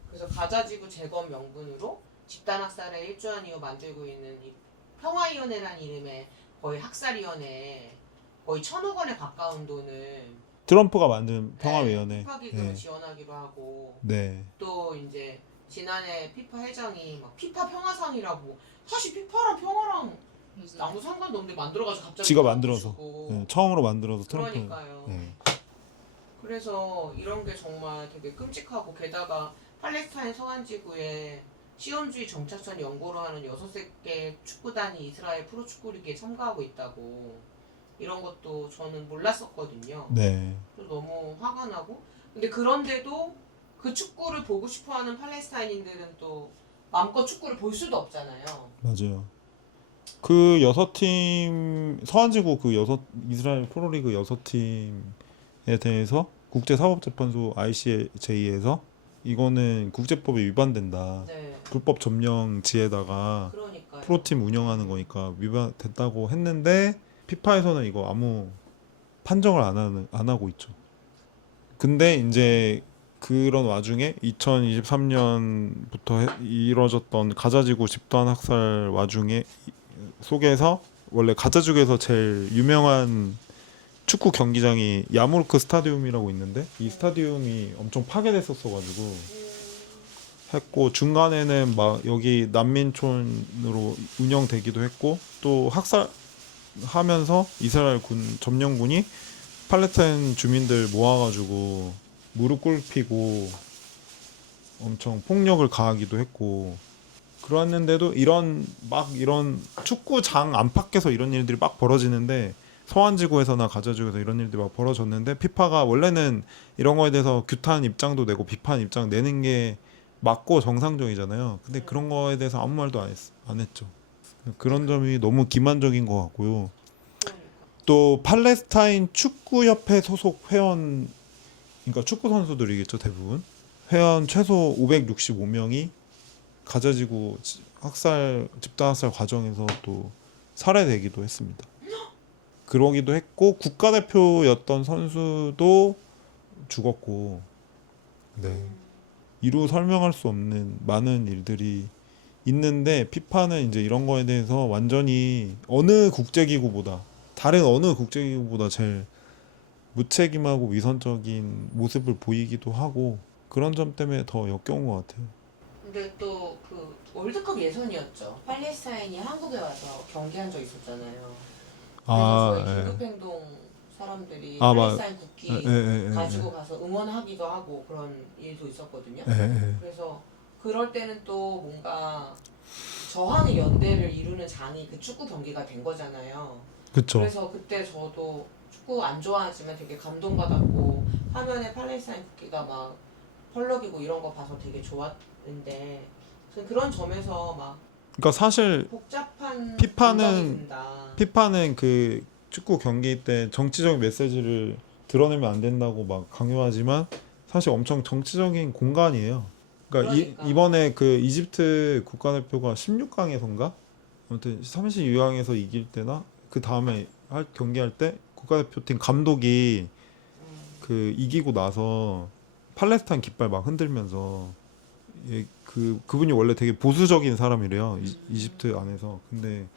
그래서 가자지구 재건 명분으로 집단 학살에 일조한 이후 만들고 있는 이 평화위원회라는 이름의 거의 학살위원회 거의 1,000억 원에 가까운 돈을 트럼프가 만든 평화위원회. 피파 기금을 네. 지원하기로 하고 네. 또 이제 지난해 피파 회장이 막 피파 평화상이라고 사실 피파랑 평화랑 아무 상관도 없는데 만들어가지고 갑자기 지가 만들어서. 주고. 네. 처음으로 만들어서 트럼프. 그러니까요. 네. 그래서 이런 게 정말 되게 끔찍하고 게다가 팔레스타인 서안지구에 시온주의 정착선 연고로 하는 6개 축구단이 이스라엘 프로축구 리그에 참가하고 있다고 이런 것도 저는 몰랐었거든요. 네. 그래서 너무 화가 나고 근데 그런데도 그 축구를 보고 싶어하는 팔레스타인인들은 또 마음껏 축구를 볼 수도 없잖아요. 맞아요. 그 6팀 서한지구 그 이스라엘 프로리그 6팀에 대해서 국제사법재판소 ICJ에서 이거는 국제법에 위반된다. 네. 불법 점령지에다가 그러니까요. 프로팀 운영하는 거니까 위반됐다고 했는데 피파에서는 이거 아무 판정을 안 하고 있죠. 근데 이제 그런 와중에 2023년부터 이뤄졌던 가자지구 집단 학살 와중에 속에서 원래 가자지구에서 제일 유명한 축구 경기장이 야모르크 스타디움이라고 있는데 이 스타디움이 엄청 파괴됐었어가지고 했고 중간에는 막 여기 난민촌으로 운영되기도 했고 또 학살하면서 이스라엘 군 점령군이 팔레스타인 주민들 모아가지고 무릎 꿇히고 엄청 폭력을 가하기도 했고 그랬는데도 이런 축구장 안팎에서 이런 일들이 막 벌어지는데 서한지구에서나 가자지구에서 이런 일들이 막 벌어졌는데 피파가 원래는 이런 거에 대해서 규탄 입장도 내고 비판 입장 내는 게 맞고 정상적이잖아요. 근데 그런 거에 대해서 아무 말도 안 했죠. 그런 점이 너무 기만적인 것 같고요. 또 팔레스타인 축구협회 소속 회원, 그러니까 축구 선수들이겠죠 대부분. 회원 최소 565명이 가자지구 집단 학살 과정에서 또 살해되기도 했습니다. 그러기도 했고 국가대표였던 선수도 죽었고, 네. 이루 설명할 수 없는 많은 일들이 있는데 피파는 이제 이런 거에 대해서 완전히 다른 어느 국제기구보다 제일 무책임하고 위선적인 모습을 보이기도 하고 그런 점 때문에 더 역겨운 것 같아요. 근데 또 그 월드컵 예선이었죠. 팔레스타인이 한국에 와서 경기한 적 있었잖아요. 그래서 저희 예. 긴급행동 사람들이 아, 팔레스타인 국기 예. 가지고 가서 응원하기도 하고 그런 일도 있었거든요. 예. 그래서 그럴 때는 또 뭔가 저항의 연대를 이루는 장이 그 축구 경기가 된 거잖아요. 그쵸. 그래서 그때 저도 축구 안 좋아하지만 되게 감동받았고 화면에 팔레스타인 국기가 막 펄럭이고 이런 거 봐서 되게 좋았는데 그런 점에서 막 그러니까 사실 복잡한 피파는- 감정이 든다. 피파는 그 축구 경기 때 정치적인 메시지를 드러내면 안 된다고 막 강요하지만 사실 엄청 정치적인 공간이에요. 그러니까 그러니까. 이번에 그 이집트 국가대표가 16강에선가 아무튼 32강에서 이길 때나 그 다음에 경기할 때 국가대표팀 감독이 그 이기고 나서 팔레스타인 깃발 막 흔들면서 그분이 원래 되게 보수적인 사람이래요. 이집트 안에서. 근데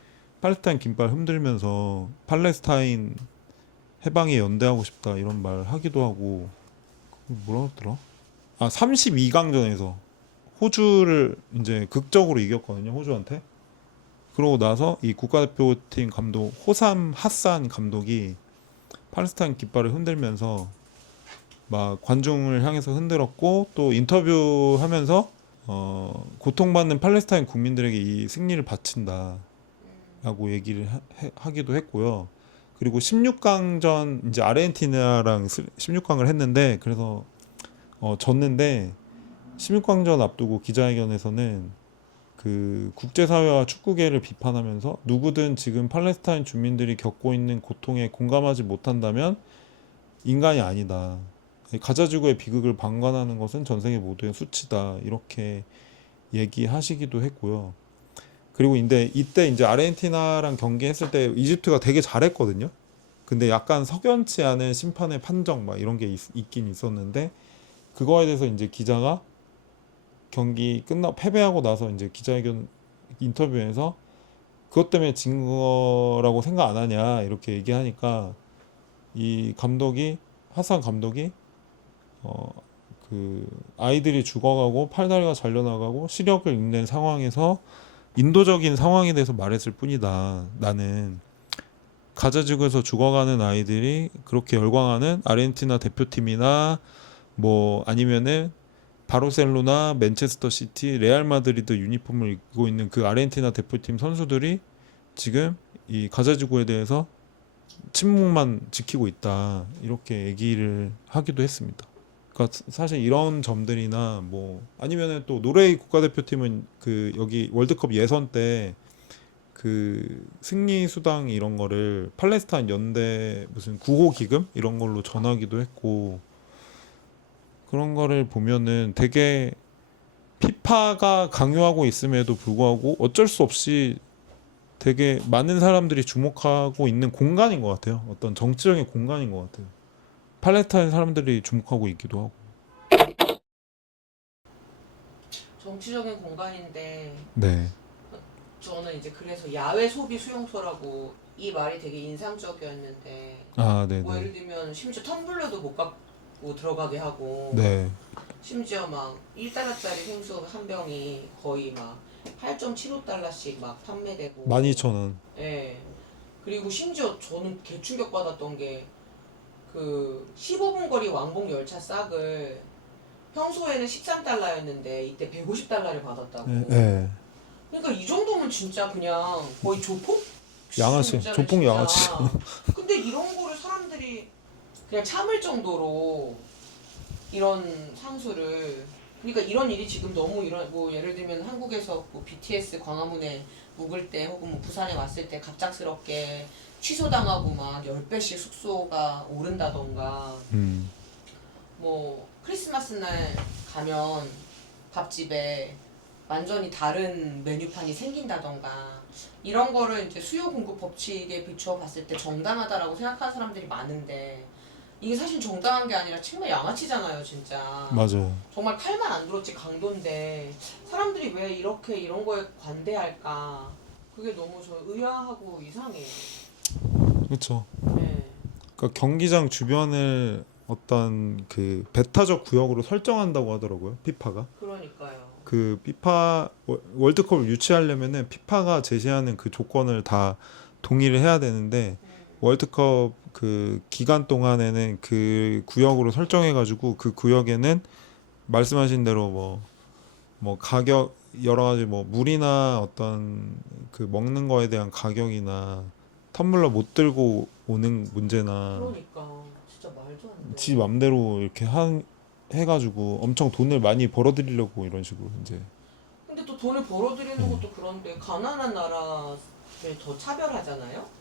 팔레스타인 깃발 흔들면서 팔레스타인 해방에 연대하고 싶다 이런 말 하기도 하고 뭐라 그랬더라? 32강전에서 호주를 이제 극적으로 이겼거든요. 호주한테. 그러고 나서 이 국가대표팀 감독 호삼 하산 감독이 팔레스타인 깃발을 흔들면서 막 관중을 향해서 흔들었고 또 인터뷰하면서 고통받는 팔레스타인 국민들에게 이 승리를 바친다 라고 얘기를 하기도 했고요. 그리고 16강전 이제 아르헨티나랑 16강을 했는데 그래서 졌는데 16강전 앞두고 기자회견에서는 그 국제사회와 축구계를 비판하면서 누구든 지금 팔레스타인 주민들이 겪고 있는 고통에 공감하지 못한다면 인간이 아니다. 가자지구의 비극을 방관하는 것은 전 세계 모두의 수치다. 이렇게 얘기하시기도 했고요. 그리고 이때 이제 아르헨티나랑 경기했을 때 이집트가 되게 잘했거든요. 근데 약간 석연치 않은 심판의 판정 막 이런 게 있긴 있었는데 그거에 대해서 이제 기자가 경기 패배하고 나서 이제 기자회견 인터뷰에서 그것 때문에 진 거라고 생각 안 하냐 이렇게 얘기하니까 이 하산 감독이 그 아이들이 죽어가고 팔다리가 잘려나가고 시력을 잃는 상황에서 인도적인 상황에 대해서 말했을 뿐이다. 나는 가자지구에서 죽어가는 아이들이 그렇게 열광하는 아르헨티나 대표팀이나 뭐 아니면은 바르셀로나, 맨체스터 시티, 레알 마드리드 유니폼을 입고 있는 그 아르헨티나 대표팀 선수들이 지금 이 가자지구에 대해서 침묵만 지키고 있다. 이렇게 얘기를 하기도 했습니다. 그러니까 사실 이런 점들이나 뭐 아니면은 또 노르웨이 국가대표팀은 그 여기 월드컵 예선 때 그 승리 수당 이런 거를 팔레스타인 연대 무슨 구호 기금 이런 걸로 전하기도 했고 그런 거를 보면은 되게 피파가 강요하고 있음에도 불구하고 어쩔 수 없이 되게 많은 사람들이 주목하고 있는 공간인 것 같아요. 어떤 정치적인 공간인 것 같아요. 팔레타인 사람들이 주목하고 있기도 하고. 정치적인 공간인데 네. 저는 이제 그래서 야외 소비 수용소라고 이 말이 되게 인상적이었는데 아, 뭐 네네. 예를 들면 심지어 텀블러도 못 갖고 들어가게 하고 네. 심지어 막 1달러짜리 생수 한 병이 거의 막 8.75달러씩 막 판매되고 12,000원. 예. 그리고 심지어 저는 개 충격받았던 게 그 15분 거리 왕복 열차 싹을 평소에는 13달러였는데 이때 150달러를 받았다고. 네. 네. 그러니까 이 정도면 진짜 그냥 거의 조폭? 양아치. 수준이잖아요, 조폭 진짜. 양아치. 근데 이런 거를 사람들이 그냥 참을 정도로 이런 상수를 그러니까 이런 일이 지금 너무 이런 뭐 예를 들면 한국에서 뭐 BTS 광화문에 묵을 때 혹은 뭐 부산에 왔을 때 갑작스럽게 취소당하고 막 10배씩 숙소가 오른다던가 음. 뭐 크리스마스 날 가면 밥집에 완전히 다른 메뉴판이 생긴다던가 이런 거를 이제 수요 공급 법칙에 비추어 봤을 때 정당하다라고 생각하는 사람들이 많은데 이게 사실 정당한 게 아니라 정말 양아치잖아요, 진짜. 맞아요. 정말 칼만 안 들었지 강도인데 사람들이 왜 이렇게 이런 거에 관대할까? 그게 너무 저 의아하고 이상해요. 그렇죠. 네. 그러니까 경기장 주변을 어떤 그 배타적 구역으로 설정한다고 하더라고요. 피파가. 그러니까요. 그 피파 월드컵을 유치하려면은 피파가 제시하는 그 조건을 다 동의를 해야 되는데 월드컵 그 기간 동안에는 그 구역으로 설정해 가지고 그 구역에는 말씀하신 대로 뭐 가격 여러 가지 뭐 물이나 어떤 그 먹는 거에 대한 가격이나 텀블러 못 들고 오는 문제나 그러니까 진짜 말도 안 돼. 지 맘대로 이렇게 한 해가지고 엄청 돈을 많이 벌어들이려고 이런 식으로 이제 근데 또 돈을 벌어들이는 것도 그런데 가난한 나라를 더 차별하잖아요.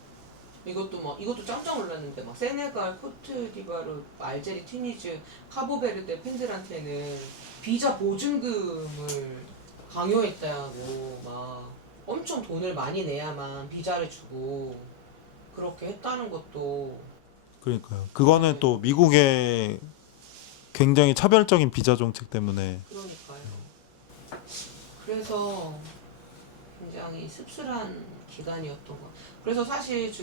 이것도 깜짝 놀랐는데 막 세네갈, 코트디부아르, 알제리, 튀니지, 카보베르데 팬들한테는 비자 보증금을 강요했다고 막 엄청 돈을 많이 내야만 비자를 주고 그렇게 했다는 것도 그러니까요. 그거는 또 미국의 굉장히 차별적인 비자 정책 때문에 그러니까요. 그래서 굉장히 씁쓸한 기간이었던 것. 그래서 사실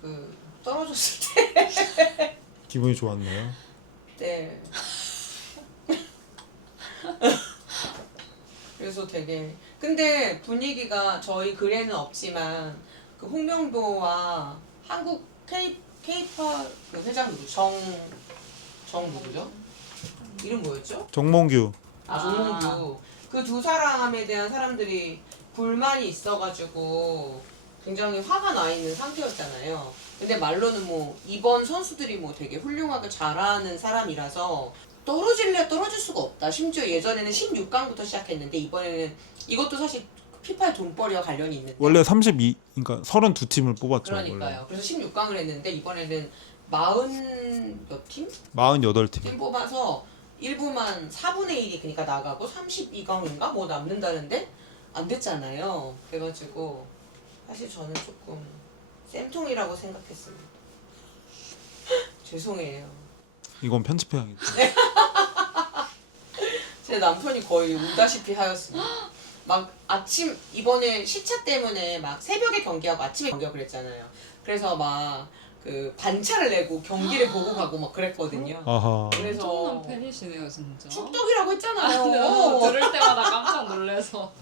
그 떨어졌을 기분이 좋았네요. 때 그래서 되게 근데 분위기가 저희 글에는 없지만 그 홍명보와 한국 K-팝 그 회장 누구 정 누구죠? 이름 뭐였죠? 정몽규. 정몽규 그 두 사람에 대한 사람들이 불만이 있어가지고 굉장히 화가 나 있는 상태였잖아요. 근데 말로는 뭐 이번 선수들이 뭐 되게 훌륭하게 잘하는 사람이라서 떨어질래 떨어질 수가 없다. 심지어 예전에는 16강부터 시작했는데 이번에는 이것도 사실 피파의 돈벌이와 관련이 있는데 원래 32 그러니까 32팀을 뽑았죠. 그러니까요. 그래서 16강을 했는데 이번에는 40 몇 팀? 48팀. 팀 뽑아서 일부만 4분의 1이 그러니까 나가고 32강인가 뭐 남는다는데 안 됐잖아요. 그래가지고 사실 저는 조금 쌤통이라고 생각했습니다. 죄송해요. 이건 편집해야겠다. 제 남편이 거의 울다시피 하였습니다. 막 아침 이번에 시차 때문에 막 새벽에 경기하고 아침에 경기하고 그랬잖아요. 그래서 막 그 반차를 내고 경기를 보고 가고 막 그랬거든요. 아하. 그래서 엄청난 팬이시네요, 진짜. 축덕이라고 아, 했잖아요. 네, 들을 때마다 깜짝 놀라서.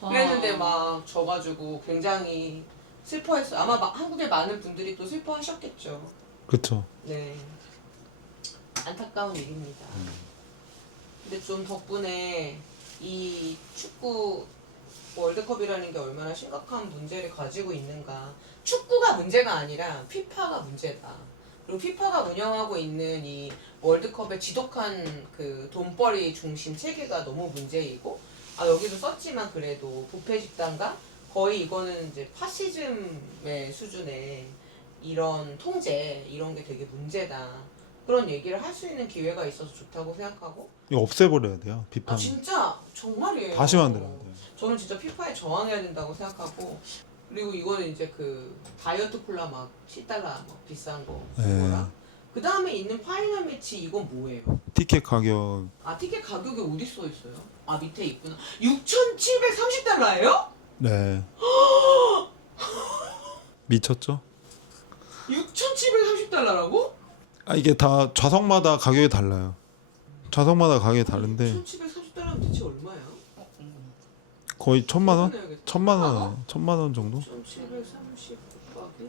그랬는데 막 져가지고 굉장히 슬퍼했어요. 아마 한국의 많은 분들이 또 슬퍼하셨겠죠. 그렇죠. 네. 안타까운 일입니다. 근데 좀 덕분에 이 축구 월드컵이라는 게 얼마나 심각한 문제를 가지고 있는가. 축구가 문제가 아니라 피파가 문제다. 그리고 피파가 운영하고 있는 이 월드컵의 지독한 그 돈벌이 중심 체계가 너무 문제이고, 아 여기도 썼지만 그래도 부패 집단과 거의 이거는 이제 파시즘의 수준의 이런 통제 이런 게 되게 문제다. 그런 얘기를 할 수 있는 기회가 있어서 좋다고 생각하고. 이거 없애버려야 돼요. 아 비판. 진짜 정말이에요. 다시 만들어야 돼요. 저는 진짜 피파에 저항해야 된다고 생각하고. 그리고 이거는 이제 그 다이어트 콜라 막 10달러 막 비싼 거 네. 그거랑 그 다음에 있는 파이널 매치 이건 뭐예요? 티켓 가격 아 티켓 가격이 어디 써 있어요? 아 밑에 있구나. 6,730달러예요? 네. 미쳤죠? 6,730달러라고? 아 이게 다 좌석마다 가격이 달라요. 좌석마다 가격이 다른데 6,730달러면 대체 얼마야? 거의 1,000만 원? 해야겠다. 1,000만 원 정도? 1,730 곱하기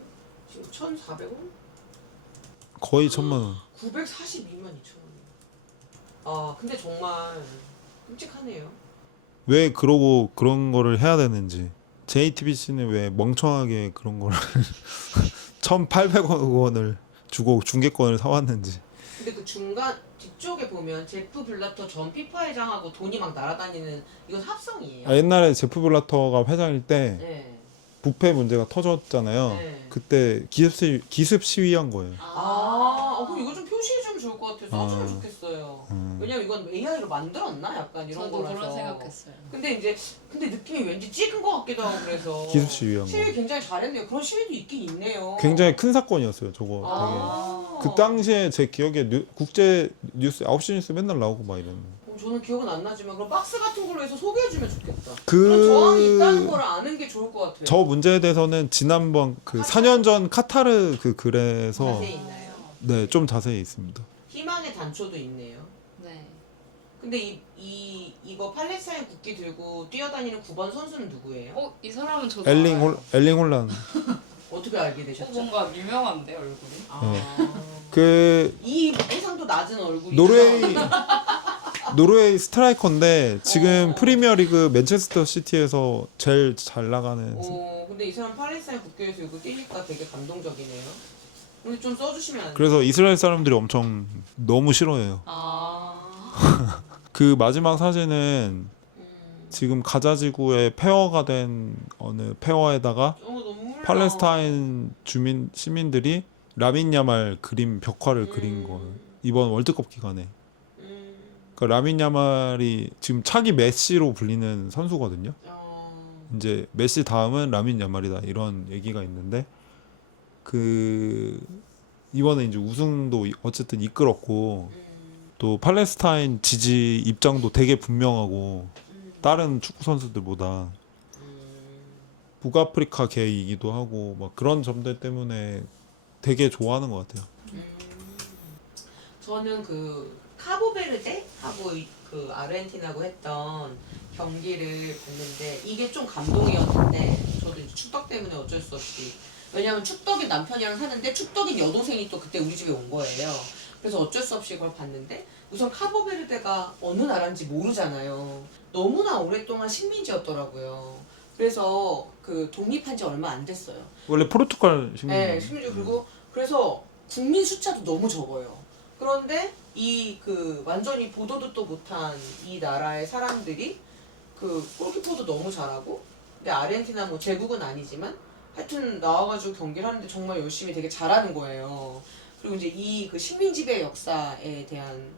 지금 1,400원? 거의 1,000만 원. 942만 2천 원. 아 근데 정말 끔찍하네요. 왜 그러고 그런 거를 해야 되는지. JTBC는 왜 멍청하게 그런 거를 1,800원을 주고 중계권을 사왔는지. 근데 그 중간 뒤쪽에 보면 제프 블라터 전 피파 회장하고 돈이 막 날아다니는 이건 합성이에요. 아, 옛날에 제프 블라터가 회장일 때 네. 부패 문제가 터졌잖아요. 네. 그때 기습 시위한 거예요. 그럼 이거 좀 표시해주면 좋을 것 같아요. 써주면 좋겠어요. 왜냐면 이건 AI로 만들었나? 약간 이런 저도 거라서. 그런 생각했어요. 근데 느낌이 왠지 찍은 것 같기도 하고 그래서. 기습 시위한 거. 시위 굉장히 잘했네요. 그런 시위도 있긴 있네요. 굉장히 큰 사건이었어요. 저거 되게. 그 당시에 제 기억에 국제 뉴스 9시 뉴스 맨날 나오고 막 이랬는데. 저는 기억은 안 나지만 그런 박스 같은 걸로 해서 소개해주면 좋겠다. 그런 저항이 있다는 걸 아는 게 좋을 것 같아요. 저 문제에 대해서는 지난번 그 4년 전 카타르 그 글에서 자세히 있나요? 네, 좀 자세히 있습니다. 희망의 단초도 있네요. 네. 근데 이거 팔레스타인 국기 들고 뛰어다니는 9번 선수는 누구예요? 이 사람은 저도 엘링 알아요. 홀란. 어떻게 알게 되셨죠? 뭔가 유명한데 얼굴이. 그 이 해상도 낮은 얼굴이 노르웨이 스트라이커인데 지금 프리미어리그 맨체스터 시티에서 제일 잘 나가는. 근데 이 사람 팔레스타인 국기에서 이거 뛰니까 되게 감동적이네요. 근데 좀 써주시면 안 돼요? 그래서 이스라엘 사람들이 엄청 너무 싫어해요. 그 마지막 사진은 지금 가자 지구의 폐허가 된 어느 폐허에다가 눈물 나. 팔레스타인 시민들이 라민 야말 그림 벽화를 그린 거예요. 이번 월드컵 기간에. 그러니까 라민 야말이 지금 차기 메시로 불리는 선수거든요. 이제 메시 다음은 라민 야말이다 이런 얘기가 있는데 그 이번에 이제 우승도 어쨌든 이끌었고 또 팔레스타인 지지 입장도 되게 분명하고 다른 축구 선수들보다 북아프리카계이기도 하고 막 그런 점들 때문에 되게 좋아하는 것 같아요. 저는 그 카보베르데하고 그 아르헨티나하고 했던 경기를 봤는데 이게 좀 감동이었는데 저도 이제 축덕 때문에 어쩔 수 없이 왜냐면 축덕인 남편이랑 사는데 축덕인 여동생이 또 그때 우리 집에 온 거예요. 그래서 어쩔 수 없이 그걸 봤는데 우선 카보베르데가 어느 나라인지 모르잖아요. 너무나 오랫동안 식민지였더라고요. 그래서 그 독립한 지 얼마 안 됐어요. 원래 포르투갈 식민지. 네, 식민지 그리고 그래서 국민 숫자도 너무 적어요. 그런데 이 그 완전히 보도 듣도 못한 이 나라의 사람들이 그 골키퍼도 너무 잘하고 근데 아르헨티나 뭐 제국은 아니지만 하여튼 나와가지고 경기를 하는데 정말 열심히 되게 잘하는 거예요. 그리고 이제 이 그 식민지배 역사에 대한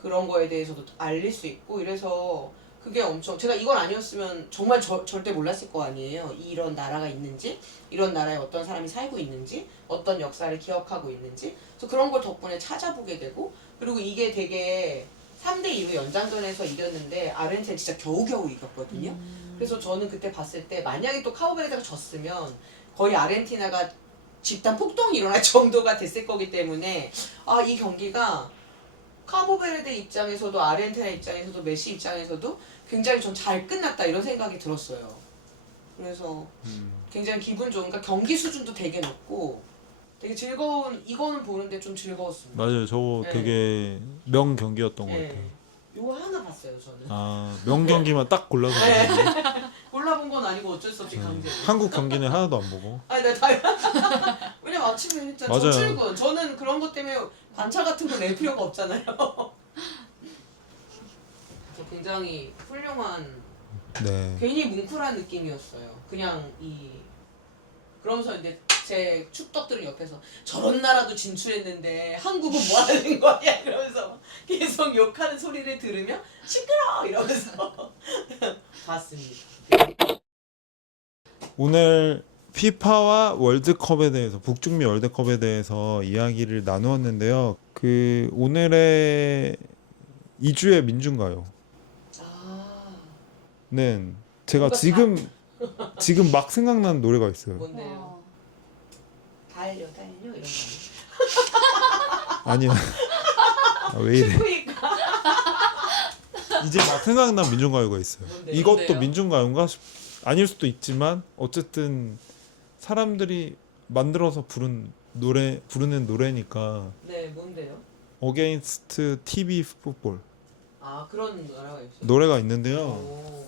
그런 거에 대해서도 알릴 수 있고 이래서 그게 엄청 제가 이걸 아니었으면 정말 절대 몰랐을 거 아니에요. 이런 나라가 있는지 이런 나라에 어떤 사람이 살고 있는지 어떤 역사를 기억하고 있는지 그래서 그런 걸 덕분에 찾아보게 되고 그리고 이게 되게 3대2로 연장전에서 이겼는데 아르헨티나 진짜 겨우겨우 이겼거든요. 그래서 저는 그때 봤을 때 만약에 또 카보베르데가 졌으면 거의 아르헨티나가 집단 폭동이 일어날 정도가 됐을 거기 때문에 이 경기가 카보베르데 입장에서도 아르헨티나 입장에서도 메시 입장에서도 굉장히 전 잘 끝났다 이런 생각이 들었어요. 그래서 굉장히 기분 좋은 그러니까 경기 수준도 되게 높고 되게 즐거운 이거는 보는데 좀 즐거웠습니다. 맞아요. 저거 네. 되게 명 경기였던 것 네. 같아요. 이거 하나 봤어요 저는. 명 경기만 딱 골라서 봤는데 골라본 건 아니고 어쩔 수 없이 강제. 한국 경기는 하나도 안 보고. 아니 나 다. 왜냐면 아침에 했잖아. 맞아요. 저 출근. 저는 그런 것 때문에 반차 같은 거 낼 필요가 없잖아요. 굉장히 훌륭한. 네. 괜히 뭉클한 느낌이었어요. 그냥 그러면서 이제 제 축덕들은 옆에서 저런 나라도 진출했는데 한국은 뭐 하는 거냐 이러면서 계속 욕하는 소리를 들으면 시끄러 이러면서 봤습니다. 오늘 피파와 월드컵에 대해서 북중미 월드컵에 대해서 이야기를 나누었는데요. 그 오늘의 2주의 민중가요는 아 제가 뭔가 지금 막 생각나는 노래가 있어요. 뭔데요? 달려 이런 거 아니야. 왜 이래? 축구니까 이제 막 생각난 민중가요가 있어요. 뭔데요? 이것도 뭔데요? 민중가요인가? 아닐 수도 있지만 어쨌든 사람들이 만들어서 부르는 노래니까 네 뭔데요? Against TV Football 아 그런 나라가 있어요? 노래가 있는데요. 오.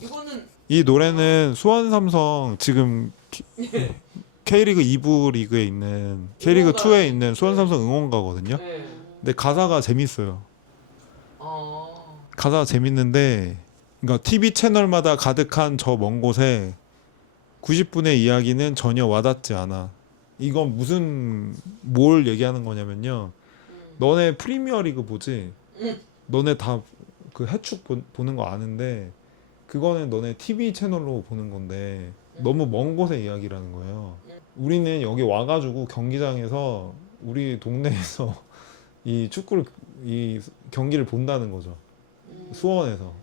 이거는 이 노래는 수원 삼성 지금 K리그 2부 리그에 있는 K리그 2에 있는 수원 삼성 응원가거든요. 네. 근데 가사가 재밌어요. 어. 가사가 재밌는데 그러니까 TV 채널마다 가득한 저 먼 곳에 90분의 이야기는 전혀 와닿지 않아. 이건 뭘 얘기하는 거냐면요. 너네 프리미어리그 보지? 너네 다 그 해축 보는 거 아는데 그거는 너네 TV 채널로 보는 건데 너무 먼 곳의 이야기라는 거예요. 우리는 여기 와가지고 경기장에서 우리 동네에서 이 경기를 본다는 거죠. 수원에서.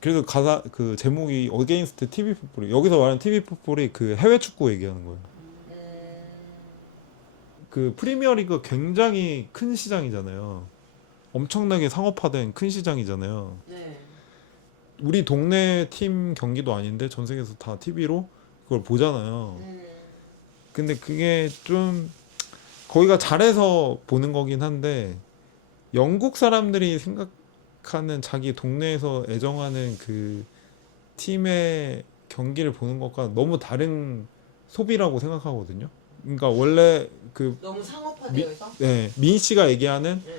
그래서 가사 그 제목이 Against TV 풋볼이 여기서 말하는 TV 풋볼이 그 해외 축구 얘기하는 거예요. 그 프리미어리그 굉장히 큰 시장이잖아요. 엄청나게 상업화된 큰 시장이잖아요. 네. 우리 동네 팀 경기도 아닌데 전 세계에서 다 TV로 그걸 보잖아요. 근데 그게 좀 거기가 잘해서 보는 거긴 한데 영국 사람들이 생각하는 자기 동네에서 애정하는 그 팀의 경기를 보는 것과 너무 다른 소비라고 생각하거든요. 그러니까 원래 너무 상업화되어 있어? 민 씨가 얘기하는 네.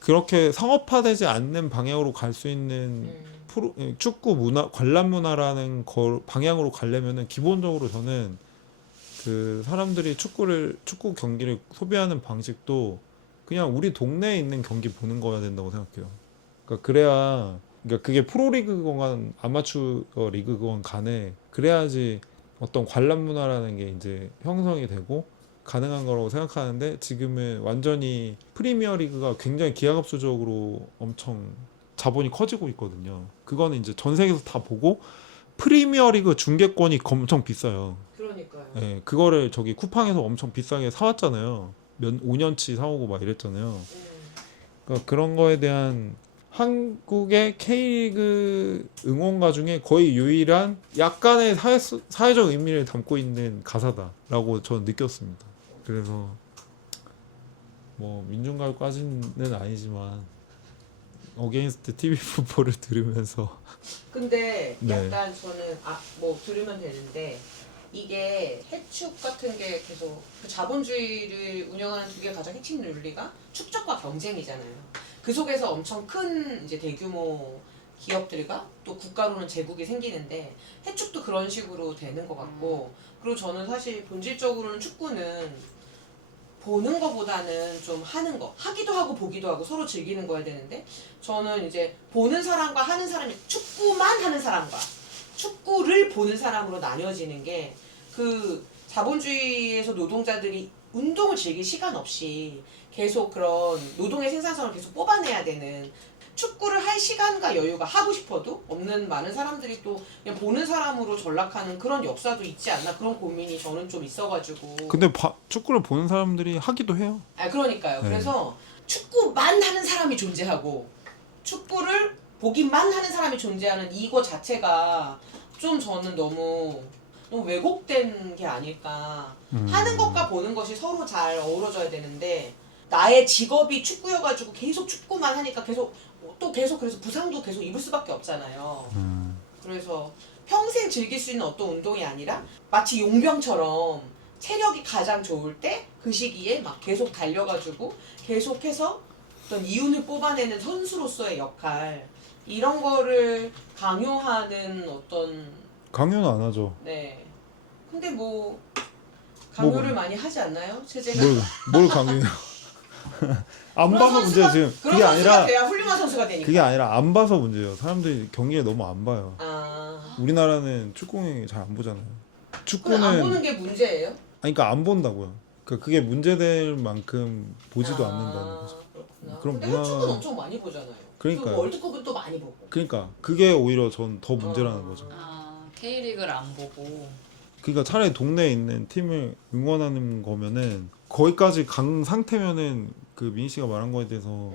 그렇게 상업화되지 않는 방향으로 갈 수 있는 축구 문화, 관람 문화라는 방향으로 가려면은 기본적으로 저는 그 사람들이 축구 경기를 소비하는 방식도 그냥 우리 동네에 있는 경기 보는 거야 된다고 생각해요. 그러니까 그게 프로리그건 아마추어 리그건 간에 그래야지 어떤 관람 문화라는 게 이제 형성이 되고 가능한 거라고 생각하는데 지금은 완전히 프리미어 리그가 굉장히 기하급수적으로 엄청 자본이 커지고 있거든요. 그거는 이제 전 세계에서 다 보고 프리미어 리그 중계권이 엄청 비싸요. 그러니까요. 예, 그거를 저기 쿠팡에서 엄청 비싸게 사왔잖아요. 5년치 사오고 막 이랬잖아요. 그러니까 그런 거에 대한 한국의 K리그 응원가 중에 거의 유일한 약간의 사회적 의미를 담고 있는 가사다라고 저는 느꼈습니다. 그래서 뭐 민중가요까지는 아니지만 어게인스트 TV 풋볼을 들으면서 근데 네. 약간 저는 뭐 들으면 되는데 이게 해축 같은 게 계속 그 자본주의를 운영하는 두 개 가장 핵심 논리가 축적과 경쟁이잖아요. 그 속에서 엄청 큰 이제 대규모 기업들과 또 국가로는 제국이 생기는데 해축도 그런 식으로 되는 것 같고 그리고 저는 사실 본질적으로는 축구는 보는 거보다는 좀 하는 거 하기도 하고 보기도 하고 서로 즐기는 거야 되는데 저는 이제 보는 사람과 하는 사람이 축구만 하는 사람과 축구를 보는 사람으로 나뉘어지는 게 그 자본주의에서 노동자들이 운동을 즐길 시간 없이 계속 그런 노동의 생산성을 계속 뽑아내야 되는 축구를 할 시간과 여유가 하고 싶어도 없는 많은 사람들이 또 그냥 보는 사람으로 전락하는 그런 역사도 있지 않나 그런 고민이 저는 좀 있어가지고 근데 축구를 보는 사람들이 하기도 해요. 그러니까요. 네. 그래서 축구만 하는 사람이 존재하고 축구를 보기만 하는 사람이 존재하는 이거 자체가 좀 저는 너무 왜곡된 게 아닐까. 하는 것과 보는 것이 서로 잘 어우러져야 되는데 나의 직업이 축구여가지고 계속 축구만 하니까 계속 그래서 부상도 계속 입을 수밖에 없잖아요. 그래서 평생 즐길 수 있는 어떤 운동이 아니라 마치 용병처럼 체력이 가장 좋을 때 그 시기에 막 계속 달려가지고 계속해서 어떤 이윤을 뽑아내는 선수로서의 역할 이런 거를 강요하는 어떤 강요는 안 하죠. 네. 근데 뭐 강요를 많이 하지 않나요? 체제가 뭘 강요해요? 안 그런 봐서 문제예요 선수가- 지금. 그런 그게 선수가 아니라 돼야 훌륭한 선수가 되니까. 그게 아니라 안 봐서 문제예요. 사람들이 경기를 너무 안 봐요. 아, 우리나라는 축구는 잘 안 보잖아요. 그럼 축구는 안 보는 게 문제예요? 아니, 그러니까 안 본다고요. 그러니까 그게 문제될 만큼 보지도 않는다는 거죠. 그렇구나. 그럼 근데 문화- 축구는 엄청 많이 보잖아요. 그러니까요. 또 월드컵은 또 많이 보고. 그러니까 그게 오히려 전 더 문제라는 거죠. 아, K리그를 안 보고. 그러니까 차라리 동네에 있는 팀을 응원하는 거면은 거기까지 간 상태면은 그 민희 씨가 말한 거에 대해서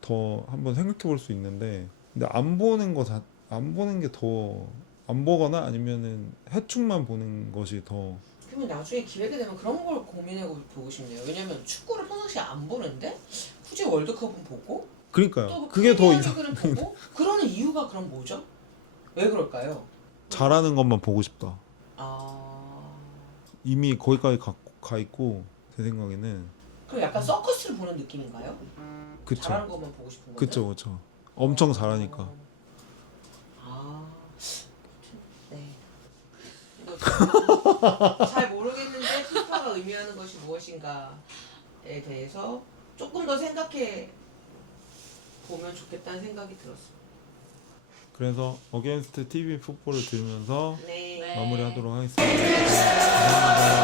더 한번 생각해 볼 수 있는데, 근데 안 보는 안 보는 게 더 안 보거나 아니면은 해충만 보는 것이 더. 그러면 나중에 기회가 되면 그런 걸 고민해 보고 싶네요. 왜냐면 축구를 평상시에 안 보는데 굳이 월드컵은 보고 그러니까요. 또 그게 더 이상. 프리미어리그는 보고 그러는 이유가 그럼 뭐죠? 왜 그럴까요? 잘하는 것만 보고 싶다. 아, 이미 거기까지 가 있고 제 생각에는. 그럼 약간 서커스를 보는 느낌인가요? 그쵸. 잘하는 것만 보고 싶은 거죠? 그쵸, 그쵸. 엄청 잘하니까. 아, 네. 이거 잘 모르겠는데 피파가 의미하는 것이 무엇인가에 대해서 조금 더 생각해 보면 좋겠다는 생각이 들었어요. 그래서 어게인스트 TV 풋볼을 들으면서 네. 네. 마무리하도록 하겠습니다. 감사합니다.